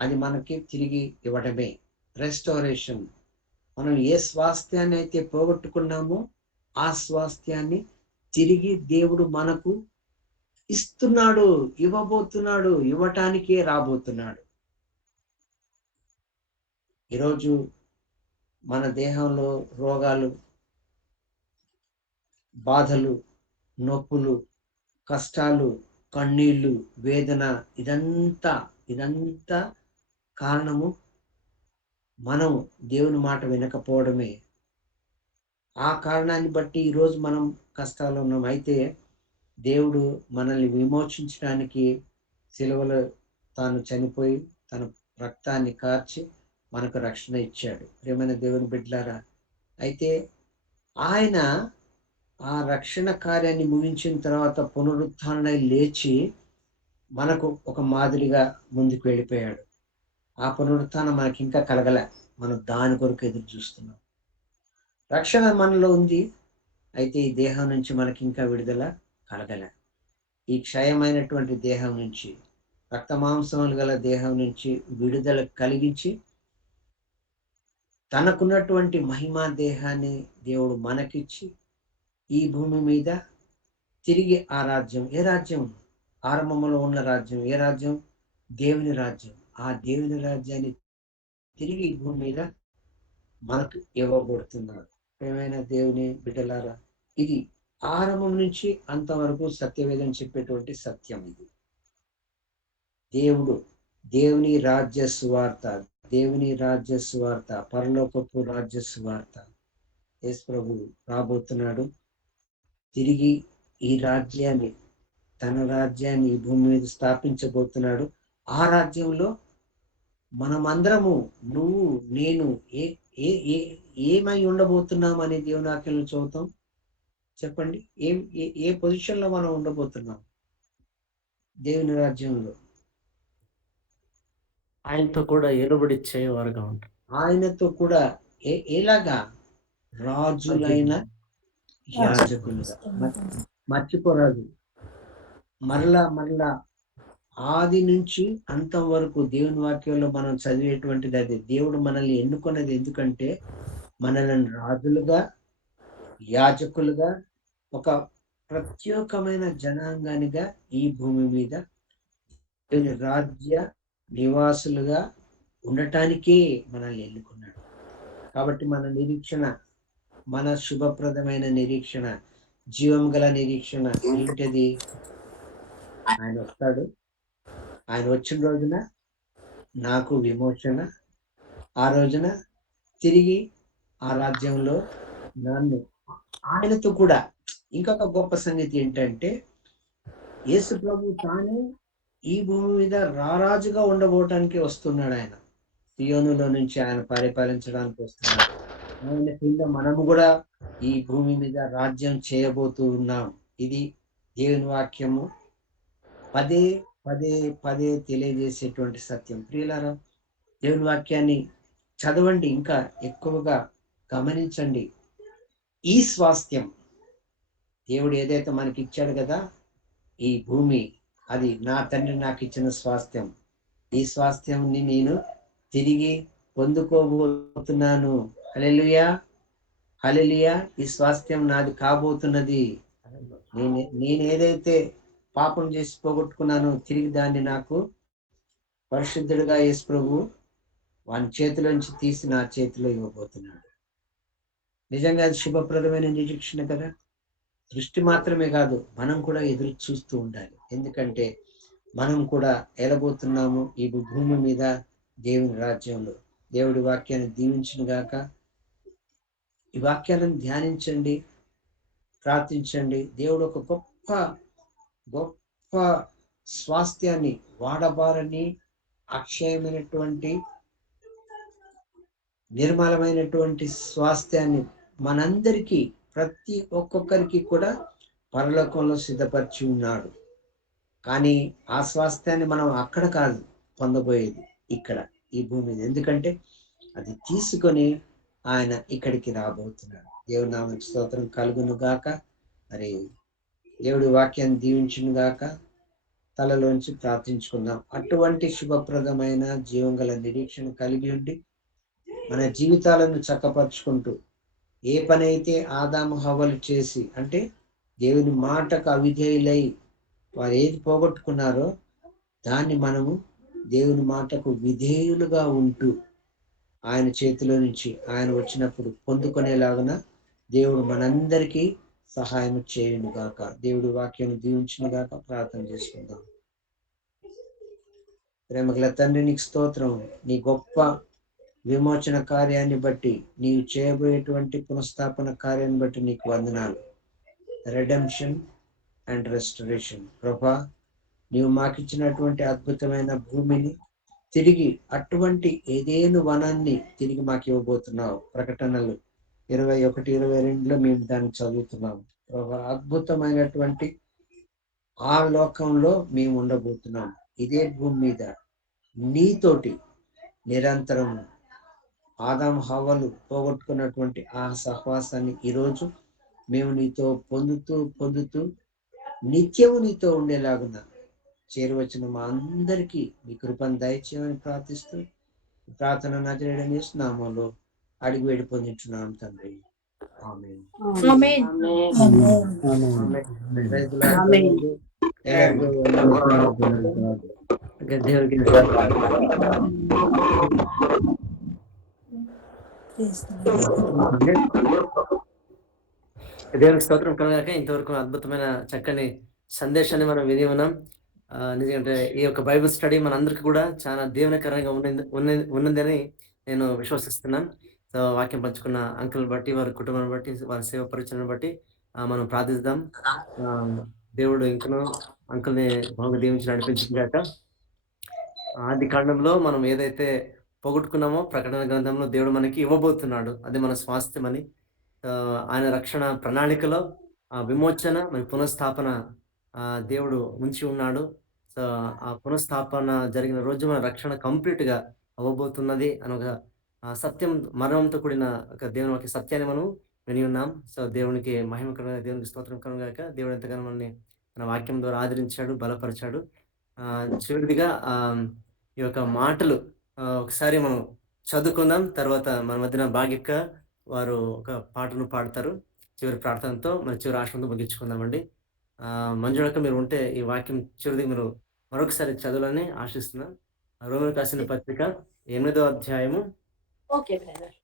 అది మనకి తిరిగి ఇవ్వడమే రెస్టోరేషన్. మనం ఏ స్వాస్థ్యాన్ని అయితే పోగొట్టుకున్నామో ఆ స్వాస్థ్యాన్ని తిరిగి దేవుడు మనకు ఇస్తున్నాడు, ఇవ్వబోతున్నాడు, ఇవ్వటానికే రాబోతున్నాడు. ఈరోజు మన దేహంలో రోగాలు, బాధలు, నొప్పులు, కష్టాలు, కన్నీళ్ళు, వేదన, ఇదంతా కారణము మనం దేవుని మాట వినకపోవడమే. ఆ కారణాన్ని బట్టి ఈరోజు మనం కష్టాలు ఉన్నాం. అయితే దేవుడు మనల్ని విమోచించడానికి సిలువలో తాను చనిపోయి తన రక్తాన్ని కార్చి మనకు రక్షణ ఇచ్చాడు. ప్రియమైన దేవుని బిడ్డలారా, అయితే ఆయన ఆ రక్షణ కార్యాన్ని ముగించిన తర్వాత పునరుత్థానమై లేచి మనకు ఒక మాదిరిగా ముందుకు వెళ్ళిపోయాడు. ఆ పునరుత్థానం మనకి ఇంకా కలగలే, మనం దాని కొరకు ఎదురు చూస్తున్నాం. రక్షణ మనలో ఉంది, అయితే ఈ దేహం నుంచి మనకి ఇంకా విడుదల కలగలే. ఈ క్షయమైనటువంటి దేహం నుంచి, రక్తమాంసములు గల దేహం నుంచి విడుదల కలిగించి తనకున్నటువంటి మహిమా దేహాన్ని దేవుడు మనకిచ్చి ఈ భూమి మీద తిరిగి ఆ రాజ్యం, ఏ రాజ్యం? ఆరంభంలో ఉన్న రాజ్యం. ఏ రాజ్యం? దేవుని రాజ్యం. ఆ దేవుని రాజ్యాన్ని తిరిగి ఈ భూమి మీద మనకు ఇవ్వబడుతున్నాడు. ప్రియమైన దేవుని బిడ్డలారా, ఇది ఆరంభం నుంచి అంతవరకు సత్యవేదం చెప్పేటువంటి సత్యం. ఇది దేవుని రాజ్య సువార్త, దేవుని రాజ్య సువార్త, పరలోకపు రాజ్య సువార్త. యేసు ప్రభు రాబోతున్నాడు, తిరిగి ఈ రాజ్యాన్ని, తన రాజ్యాన్ని ఈ భూమి మీద స్థాపించబోతున్నాడు. ఆ రాజ్యంలో మనమందరము, నువ్వు నేను, ఏమై ఉండబోతున్నాం అనే దేవుని వాక్యంలో చదువుతాం? చెప్పండి. ఏ పొజిషన్ లో మనం ఉండబోతున్నాం దేవుని రాజ్యంలో? ఆయనతో కూడా ఏలుబడి చేయవారుగా ఉంటారు. ఆయనతో కూడా ఎలాగా? రాజులైన యాజకులుగా. మర్చిపోరాదు. మరలా ఆది నుంచి అంతం వరకు దేవుని వాక్యంలో మనం చదివేటువంటిది అదే. దేవుడు మనల్ని ఎన్నుకున్నది ఎందుకంటే మనల్ని రాజులుగా, యాజకులుగా, ఒక ప్రత్యేకమైన జనాంగానిగా ఈ భూమి మీద దేవుని రాజ్య నివాసులుగా ఉండటానికే మనల్ని ఎన్నుకున్నాడు. కాబట్టి మన నిరీక్షణ, మన శుభప్రదమైన నిరీక్షణ, జీవం గల నిరీక్షణ ఏంటది? ఆయన వస్తాడు. ఆయన వచ్చిన రోజున నాకు విమోచన, ఆ రోజున తిరిగి ఆ రాజ్యంలో నన్ను ఆయనతో కూడా. ఇంకొక గొప్ప సంగతి ఏంటంటే యేసు ప్రభు తానే ఈ భూమి మీద రారాజుగా ఉండబోటానికి వస్తున్నాడు. ఆయన సియోనులో నుంచి ఆయన పరిపాలించడానికి వస్తున్నాడు. ఆయన కింద మనము కూడా ఈ భూమి మీద రాజ్యం చేయబోతూ ఉన్నాం. ఇది దేవుని వాక్యము పదే పదే పదే తెలియజేసేటువంటి సత్యం. ప్రియులారా, దేవుని వాక్యాన్ని చదవండి, ఇంకా ఎక్కువగా గమనించండి. ఈ స్వాస్థ్యం దేవుడు ఏదైతే మనకి ఇచ్చాడు కదా, ఈ భూమి, అది నా తండ్రి నాకు ఇచ్చిన స్వాస్థ్యం. ఈ స్వాస్థ్యంని నేను తిరిగి పొందుకోబోతున్నాను. హల్లెలూయా, హల్లెలూయా. ఈ స్వాస్థ్యం నాది కాబోతున్నది. నేను ఏదైతే పాపం చేసి పోగొట్టుకున్నానో తిరిగి దాన్ని నాకు పరిశుద్ధుడిగా యేసు ప్రభు వాని చేతిలోంచి తీసి నా చేతిలో ఇవ్వబోతున్నాడు. నిజంగా అది శుభప్రదమైన నిరీక్షణ కదా. దృష్టి మాత్రమే కాదు, మనం కూడా ఎదురు చూస్తూ ఉండాలి. ఎందుకంటే మనం కూడా ఎలబోతున్నాము ఈ భూమి మీద దేవుని రాజ్యంలో. దేవుడి వాక్యాన్ని దీవించును గాక. ఈ వాక్యాలను ధ్యానించండి, ప్రార్థించండి. దేవుడు ఒక గొప్ప గొప్ప స్వాస్థ్యాన్ని, వాడబారని అక్షయమైనటువంటి నిర్మలమైనటువంటి స్వాస్థ్యాన్ని మనందరికీ, ప్రతి ఒక్కొక్కరికి కూడా పరలోకంలో సిద్ధపరిచి ఉన్నాడు. కానీ ఆ స్వాస్థ్యాన్ని మనం అక్కడ కాదు పొందబోయేది, ఇక్కడ ఈ భూమి మీద. ఎందుకంటే అది తీసుకొని ఆయన ఇక్కడికి రాబోతున్నాడు. దేవుని నామమునకు స్తోత్రం కలుగును గాక. మరి దేవుడి వాక్యాన్ని దీవించును గాక. తలలోంచి ప్రార్థించుకుందాం. అటువంటి శుభప్రదమైన జీవం గల నిరీక్షణ కలిగి ఉండి మన జీవితాలను చక్కపరుచుకుంటూ, ఏ పని అయితే ఆదాము హవ్వలు చేసి, అంటే దేవుని మాటకు అవిధేయులై వారు ఏది పోగొట్టుకున్నారో దాన్ని మనము దేవుని మాటకు విధేయులుగా ఉంటూ ఆయన చేతిలో నుంచి ఆయన వచ్చినప్పుడు పొందుకునేలాగున దేవుడు మనందరికీ సహాయం చేయును గాక. దేవుడి వాక్యాన్ని దీవించును గాక. ప్రార్థన చేసుకుందాం. ప్రేమగల తండ్రి, నీకు స్తోత్రం. నీ గొప్ప విమోచన కార్యాన్ని బట్టి, నీవు చేయబోయేటువంటి పునఃస్థాపన కార్యాన్ని బట్టి నీకు వందనాలు. Redemption and restoration. ప్రభా, నీవు మాకిచ్చినటువంటి అద్భుతమైన భూమిని తిరిగి, అటువంటి ఏదేను వనాన్ని తిరిగి మాకు ఇవ్వబోతున్నావు. ప్రకటనలు 21:22 మేము దాన్ని చదువుతున్నాము. ప్రభా, అద్భుతమైనటువంటి ఆ లోకంలో మేము ఉండబోతున్నాం. ఇదే భూమి మీద నీతోటి నిరంతరం ఆదాము హవ్వలు పోగొట్టుకున్నటువంటి ఆ సహవాసాన్ని ఈరోజు మేము నీతో పొందుతూ నిత్యము నీతో ఉండేలాగున చేరువచ్చిన మా అందరికీ మీ కృపను దయచేయమని ప్రార్థిస్తూ, ప్రార్థన నజరేయుడైన యేసు నామములో అడిగి వేడి పొందుతున్నాం తండ్రి. Amen. Amen. Praise the lord. దేవునికి దేవునికి స్తోత్రం కలగాక. ఇంతవరకు అద్భుతమైన చక్కని సందేశాన్ని మనం విని ఉన్నాం. నిజంగా ఈ యొక్క బైబిల్ స్టడీ మనందరికీ కూడా చాలా దీవెనకరంగా ఉన్నదని నేను విశ్వసిస్తున్నాను. సో వాక్యం పంచుకున్న అంకుల్ని బట్టి, వారి కుటుంబాన్ని బట్టి, వారి సేవ పరిచయాన్ని బట్టి మనం ప్రార్థిద్దాం. దేవుడు ఇంకనూ అంకుల్ని బాగా దీవించి నడిపించాక. ఆది కాండంలో మనం ఏదైతే పోగొట్టుకున్నామో ప్రకటన గ్రంథంలో దేవుడు మనకి ఇవ్వబోతున్నాడు. అది మన స్వాస్థ్యమని. ఆయన రక్షణ ప్రణాళికలో విమోచన మరి పునఃస్థాపన దేవుడు ఉంచి ఉన్నాడు. సో, ఆ పునఃస్థాపన జరిగిన రోజు మన రక్షణ కంప్లీట్‌గా అవ్వబోతున్నది అని ఒక సత్యం మరణంతో కూడిన ఒక దేవుని వాక్య సత్యాన్ని మనం విని ఉన్నాం. సో, దేవునికి మహిమ కలుగును గాక, దేవునికి స్తోత్రం కలుగును గాక. దేవుడు ఎంతగానో మనల్ని తన వాక్యం ద్వారా ఆదరించాడు, బలపరిచాడు. చివరిదిగా ఈ యొక్క మాటలు ఒకసారి మనం చదువుకుందాం. తర్వాత మన మధ్యన భాగ్యక్క వారు ఒక పాటను పాడతారు. చివరి ప్రార్థనతో మన చివరి ఆశయంతో ముగించుకుందామండి. మంజుళక్క మీరు ఉంటే ఈ వాక్యం చివరిది మీరు మరొకసారి చదవాలని ఆశిస్తున్నా. రోమీయులకు రాసిన పత్రిక 8వ అధ్యాయము ఓకే బ్రదర్.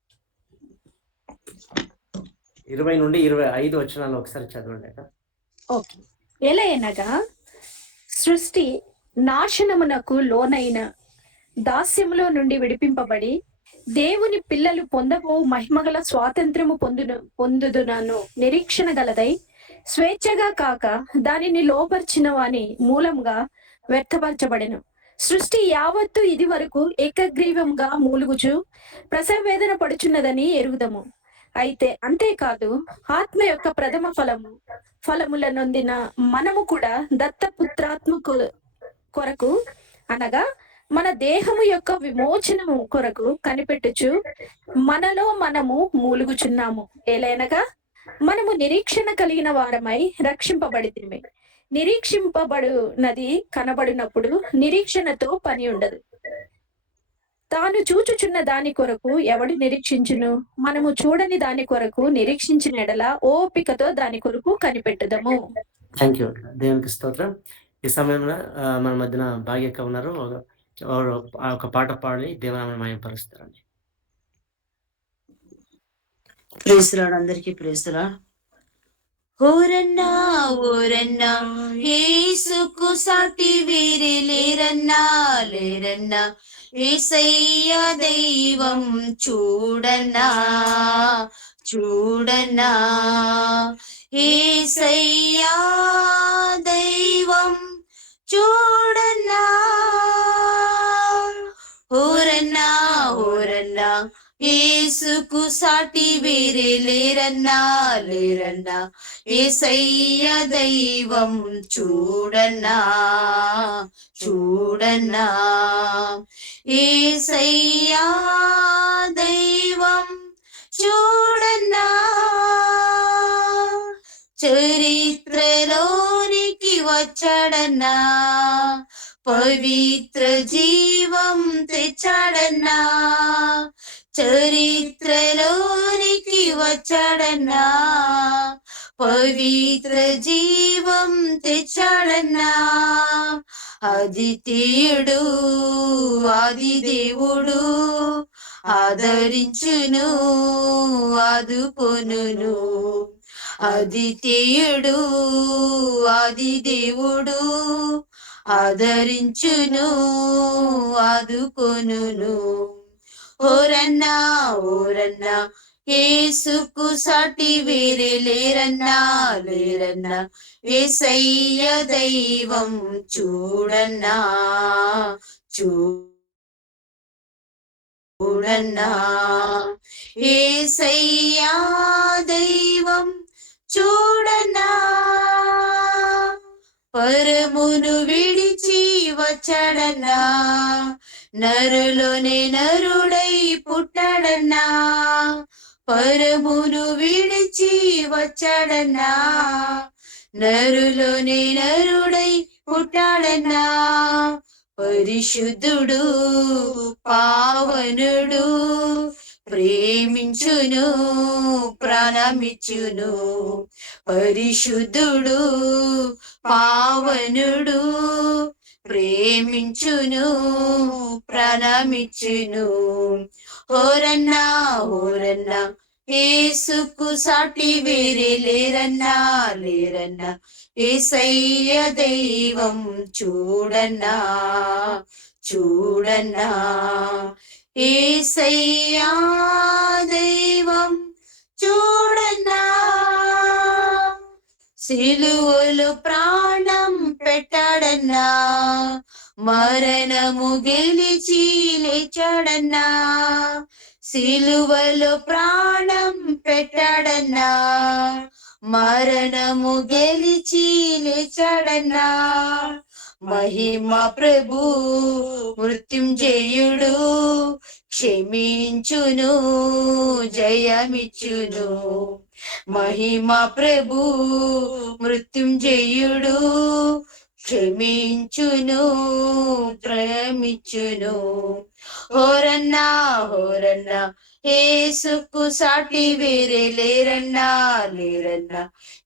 20 నుండి 25 వచనాలు ఒకసారి చదవండి అక్క. ఓకే. ఎలయనగా సృష్టి నాశనమునకు లోనైన దాస్యములో నుండి విడిపింపబడి దేవుని పిల్లలు పొందబో మహిమగల స్వాతంత్రము పొందుదునను నిరీక్షణ గలదై స్వేచ్ఛగా కాక దానిని లోపర్చిన వాని మూలంగా వ్యర్థపరచబడెను. సృష్టి యావత్తు ఇది వరకు ఏకగ్రీవంగా మూలుగుచు ప్రసవేదన పడుచున్నదని ఎరుగుదము. అయితే అంతేకాదు ఆత్మ యొక్క ప్రథమ ఫలముల నొందిన మనము కూడా దత్తపుత్రాత్మ కొరకు అనగా మన దేహము యొక్క విమోచనము కొరకు కనిపెట్టుచు మనలో మనము మూలుగుచున్నాము. ఏలైనగా మనము నిరీక్షణ కలిగిన వారమై రక్షింపబడితిమి. నిరీక్షింపబడునది కనబడినప్పుడు నిరీక్షణతో పని ఉండదు. తాను చూచుచున్న దాని కొరకు ఎవడు నిరీక్షించును? మనము చూడని దాని కొరకు నిరీక్షించిన ఎడల ఓపికతో దాని కొరకు కనిపెట్టుదము. Thank you. దేవునికి స్తోత్రం. ఈ సమయంలో మన మధ్యన భాగ్యక్క ఉన్నారు. ఒక పాట పాడి దేవనామని మహిమపరుస్తారండి. ప్రైజ్ లార్డ్, అందరికీ ప్రైజ్ లార్డ్. ఓరన్నా ఓరన్నా యేసుకు సాటి వేరే లేరన్నా లేరన్నా, యేసయ్య దైవం చూడన్నా చూడన్నా, యేసయ్య దైవం చూడన్నా. ఓరన్నా ఓరన్నా యేసుకు సాటి వేరే లేరన్నా లేరన్నా, యేసయ్య దైవం చూడన్నా చూడన్నా, యేసయ్య దైవం చూడన్నా. చరిత్రలోనికి వచ్చాడన్నా, పవిత్ర జీవం తెచ్చాడన్నా. చరిత్రలోనికి వచ్చాడన్నా, పవిత్ర జీవం తెచ్చాడన్నా. అదితేయుడు ఆది దేవుడు ఆదరించును ఆదుకొనును. అదితేయుడు ఆది దేవుడు ఆదరించును ఆదుకొనును. ఓరన్నా ఓరన్నా యేసుకు సాటి వేరే లేరన్నా లేరన్నా, యేసయ్య దైవం చూడన్నా చూడన్నా, యేసయ్య దైవం చూడన్నా. పరమును విడిచి వచ్చాడన్నా, నరులోనే నరుడై పుట్టాడన్నా. పరమును విడిచి వచ్చాడన్నా, నరులోనే నరుడై పుట్టాడన్నా. పరిశుద్ధుడు పావనుడు ప్రేమించును ప్రాణమిచ్చును. పరిశుద్ధుడు పావనుడు ప్రేమించును ప్రాణమిచ్చును. ఓరన్నా ఓరన్నా యేసుకు సాటి వేరే లేరన్నా లేరన్నా, యేసయ్య దైవం చూడన్నా చూడన్నా, యేసయ్య దైవం చూడన్నా. సిలువలో ప్రాణం పెట్టాడన్నా, మరణము గెలిచి లేచాడన్నా, సిలువలో ప్రాణం పెట్టాడన్నా, మరణము గెలిచి లేచాడన్నా, మహిమ ప్రభు మృత్యుంజయుడు క్షమించును జయమిచ్చును. మహిమ ప్రభు మృత్యుంజయుడు క్షమించును ప్రేమిచ్చును. హోరన్నా హోరన్నా యేసుకు సాటి వేరే లేరన్నా లేరన్నా,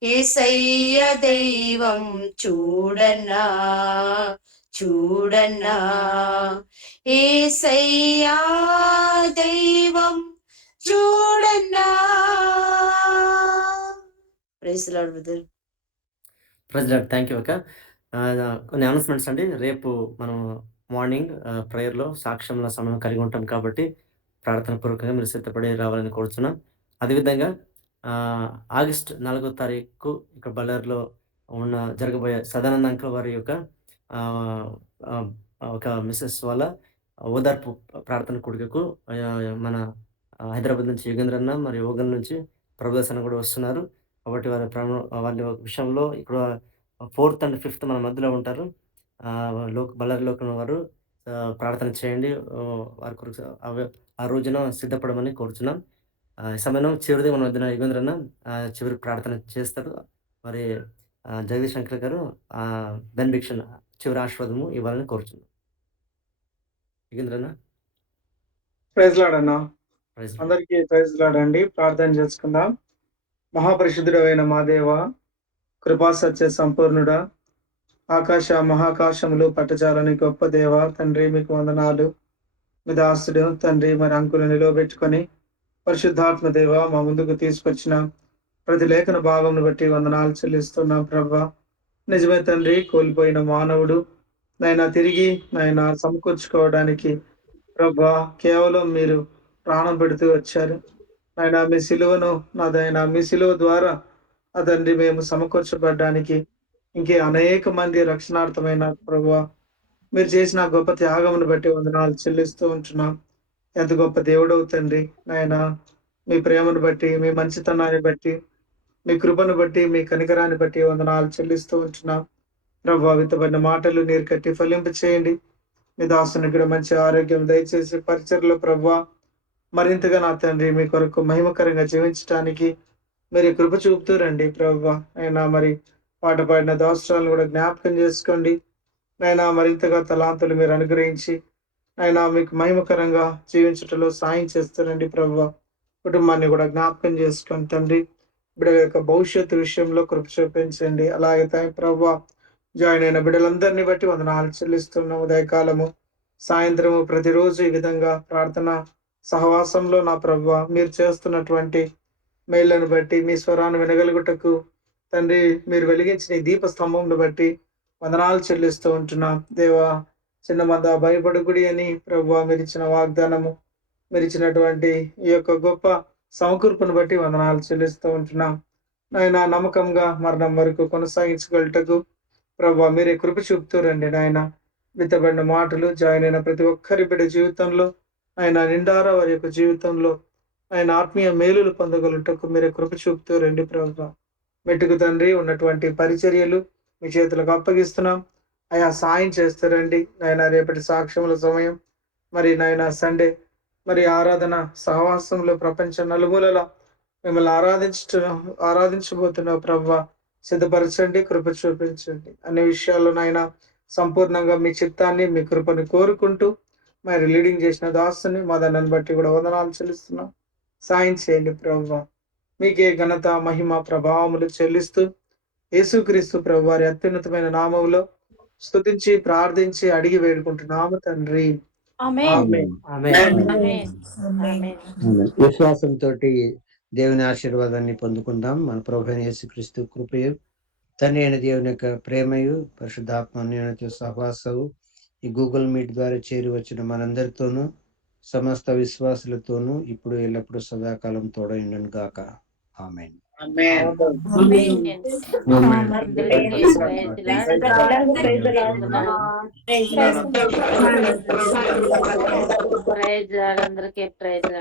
యేసయ్య దైవం చూడన్నా చూడన్నా, యేసయ్య దైవం చూడన్నా. Praise the lord brother. President thank you అక్క. కొన్ని అనౌన్స్మెంట్స్ అండి. రేపు మనం మార్నింగ్ ప్రేయర్లో సాక్ష్యంలో సమయం కలిగి ఉంటాం కాబట్టి ప్రార్థన పూర్వకంగా మీరు సిద్ధపడి రావాలని కోరుతున్నాం. అదేవిధంగా ఆగస్ట్ 4వ తారీఖు ఇక్కడ బళ్ళారిలో జరగబోయే సదానంద అంకుల్ వారి యొక్క ఒక మిస్సెస్ వాళ్ళ ఓదార్పు ప్రార్థన కూడికకు మన హైదరాబాద్ నుంచి యుగేంద్ర అన్న మరియు యోగన్ నుంచి ప్రభుదాస్ అన్న కూడా వస్తున్నారు. కాబట్టి వాళ్ళ విషయంలో ఇక్కడ 4th and 5th మన మధ్యలో ఉంటారు. బళ్ళారి లోకం వారు ప్రార్థన చేయండి. వారి కొరకు ఆ రోజున సిద్ధపడమని కోరుచున్నాం. సమయం చివరిది మన మధ్యన యుగేంద్ర అన్న చివరి ప్రార్థన చేస్తారు. మరి జగదీష్ శంకర్ గారు బెనిడిక్షన్ చివరి ఆశీర్వాదము ఇవ్వాలని కోరుచున్నాం. యుగేంద్ర అన్న. ప్రైజ్ లార్డ్ అన్న. ప్రైజ్ అందరికీ ప్రైజ్ లార్డ్ అండి. ప్రార్థన చేసుకుందాం. మహాపరిశుద్ధుడైన మా దేవ, కృపా సత్య సంపూర్ణుడా, ఆకాశ మహాకాశములు పట్టజాలని గొప్ప దేవ తండ్రి, మీకు వందనాలు. మీ దాసుడు తండ్రి మరి అంకులు నిలవబెట్టుకొని పరిశుద్ధాత్మ దేవ మా ముందుకు తీసుకొచ్చిన ప్రతి లేఖన భాగంను బట్టి వందనాలు చెల్లిస్తున్నాం ప్రభా. నిజమే తండ్రి, కోల్పోయిన మానవుడు నాయన తిరిగి నాయన సమకూర్చుకోవడానికి ప్రభా కేవలం మీరు ప్రాణం పెడుతూ వచ్చారు నాయన. మీ సిలువను నాదైనా మీ సిలువ ద్వారా అదండి మేము సమకూర్చబడ్డానికి ఇంకే అనేక మంది రక్షణార్థమైన ప్రభా మీరు చేసిన గొప్ప త్యాగమును బట్టి వందనాలు చెల్లిస్తూ ఉంటున్నాం. ఎంత గొప్ప దేవుడవు తండ్రి నాయన. మీ ప్రేమను బట్టి, మీ మంచితనాన్ని బట్టి, మీ కృపను బట్టి, మీ కనికరాన్ని బట్టి వందనాలు చెల్లిస్తూ ఉంటున్నాం ప్రభావితమైన మాటలు నీరు కట్టి ఫలింప చేయండి. మీ దాసునికి కూడా మంచి ఆరోగ్యం దయచేసి పరిచర్లో ప్రభా మరింతగా నా తండ్రి మీ కొరకు మహిమకరంగా జీవించడానికి మీరు కృప చూపుతూ రండి ప్రభా. అయినా మరి పాట పాడిన దాసురాలను కూడా జ్ఞాపకం చేసుకోండి నైనా. మరింతగా తలాంతులు మీరు అనుగ్రహించి అయినా మీకు మహిమకరంగా జీవించటంలో సాయం చేస్తారండి ప్రభా. కుటుంబాన్ని కూడా జ్ఞాపకం చేసుకోండి తండ్రి. బిడ్డల యొక్క భవిష్యత్తు విషయంలో కృప చూపించండి. అలాగే ప్రభా జాయిన్ అయిన బిడ్డలందరినీ బట్టి వందనాలు చెల్లిస్తున్నాం. ఉదయకాలము సాయంత్రము ప్రతిరోజు ఈ విధంగా ప్రార్థన సహవాసంలో నా ప్రభా మీరు చేస్తున్నటువంటి మేళ్లను బట్టి, మీ స్వరాన్ని వినగలుగుటకు తండ్రి మీరు వెలిగించిన ఈ దీప స్తంభంను బట్టి వందనాలు చెల్లిస్తూ ఉంటున్నాం దేవా. చిన్న మంద భయపడుకుడి అని ప్రభా మీరు ఇచ్చిన వాగ్దానము, మీరు ఇచ్చినటువంటి ఈ యొక్క గొప్ప సమకూర్పును బట్టి వందనాలు చెల్లిస్తూ ఉంటున్నాం నాయన. నమ్మకంగా మరణం వరకు కొనసాగించగలటకు ప్రభా మీరే కృప చూపుతూ రండి నాయన. విత్తబడిన మాటలు జాయిన్ అయిన ప్రతి ఒక్కరి బిడ్డ జీవితంలో ఆయన నిండారా వారి యొక్క జీవితంలో ఆయన ఆత్మీయ మేలులు పొందగలుగుటకు మీరే కృప చూపుతూ రండి ప్రభా. మెట్టుకు తండ్రి ఉన్నటువంటి పరిచర్యలు మీ చేతులకు అప్పగిస్తున్నాం. అయా సాయం చేస్తారండి నాయన. రేపటి సాక్ష్యముల సమయం మరి నాయన సండే మరి ఆరాధన సహవాసంలో ప్రపంచ నలుమూలలా మిమ్మల్ని ఆరాధించబోతున్నావు ప్రభా. సిద్ధపరచండి, కృప చూపించండి. అన్ని విషయాల్లో నాయన సంపూర్ణంగా మీ చిత్తాన్ని, మీ కృపను కోరుకుంటూ మరి లీడింగ్ చేసిన దాసుని మదనని బట్టి కూడా వందనాలు చెల్లిస్తున్నాం. సాయం చేయండి ప్రభా. మీకే ఘనత, మహిమ, ప్రభావములు చెల్లిస్తూ యేసుక్రీస్తు ప్రభు వారి అత్యున్నతమైన నామములో స్తుతించి ప్రార్థించి అడిగి వేడుకుంటున్నాము తండ్రి. విశ్వాసంతో దేవుని ఆశీర్వాదాన్ని పొందుకుందాం. మన ప్రభువైన యేసుక్రీస్తు కృపయు, తండ్రి అయిన దేవుని యొక్క ప్రేమయు, పరిశుద్ధాత్మ అన్యోన్యత సహవాసము ఈ గూగుల్ మీట్ ద్వారా చేరి వచ్చిన మనందరితోనూ, సమస్త విశ్వాసులతోనూ ఇప్పుడు ఎల్లప్పుడూ సదాకాలం తోడైండును గాక. ఆమేన్. ఆమేన్. ప్రైజ్ అందరికీ ప్రైజ్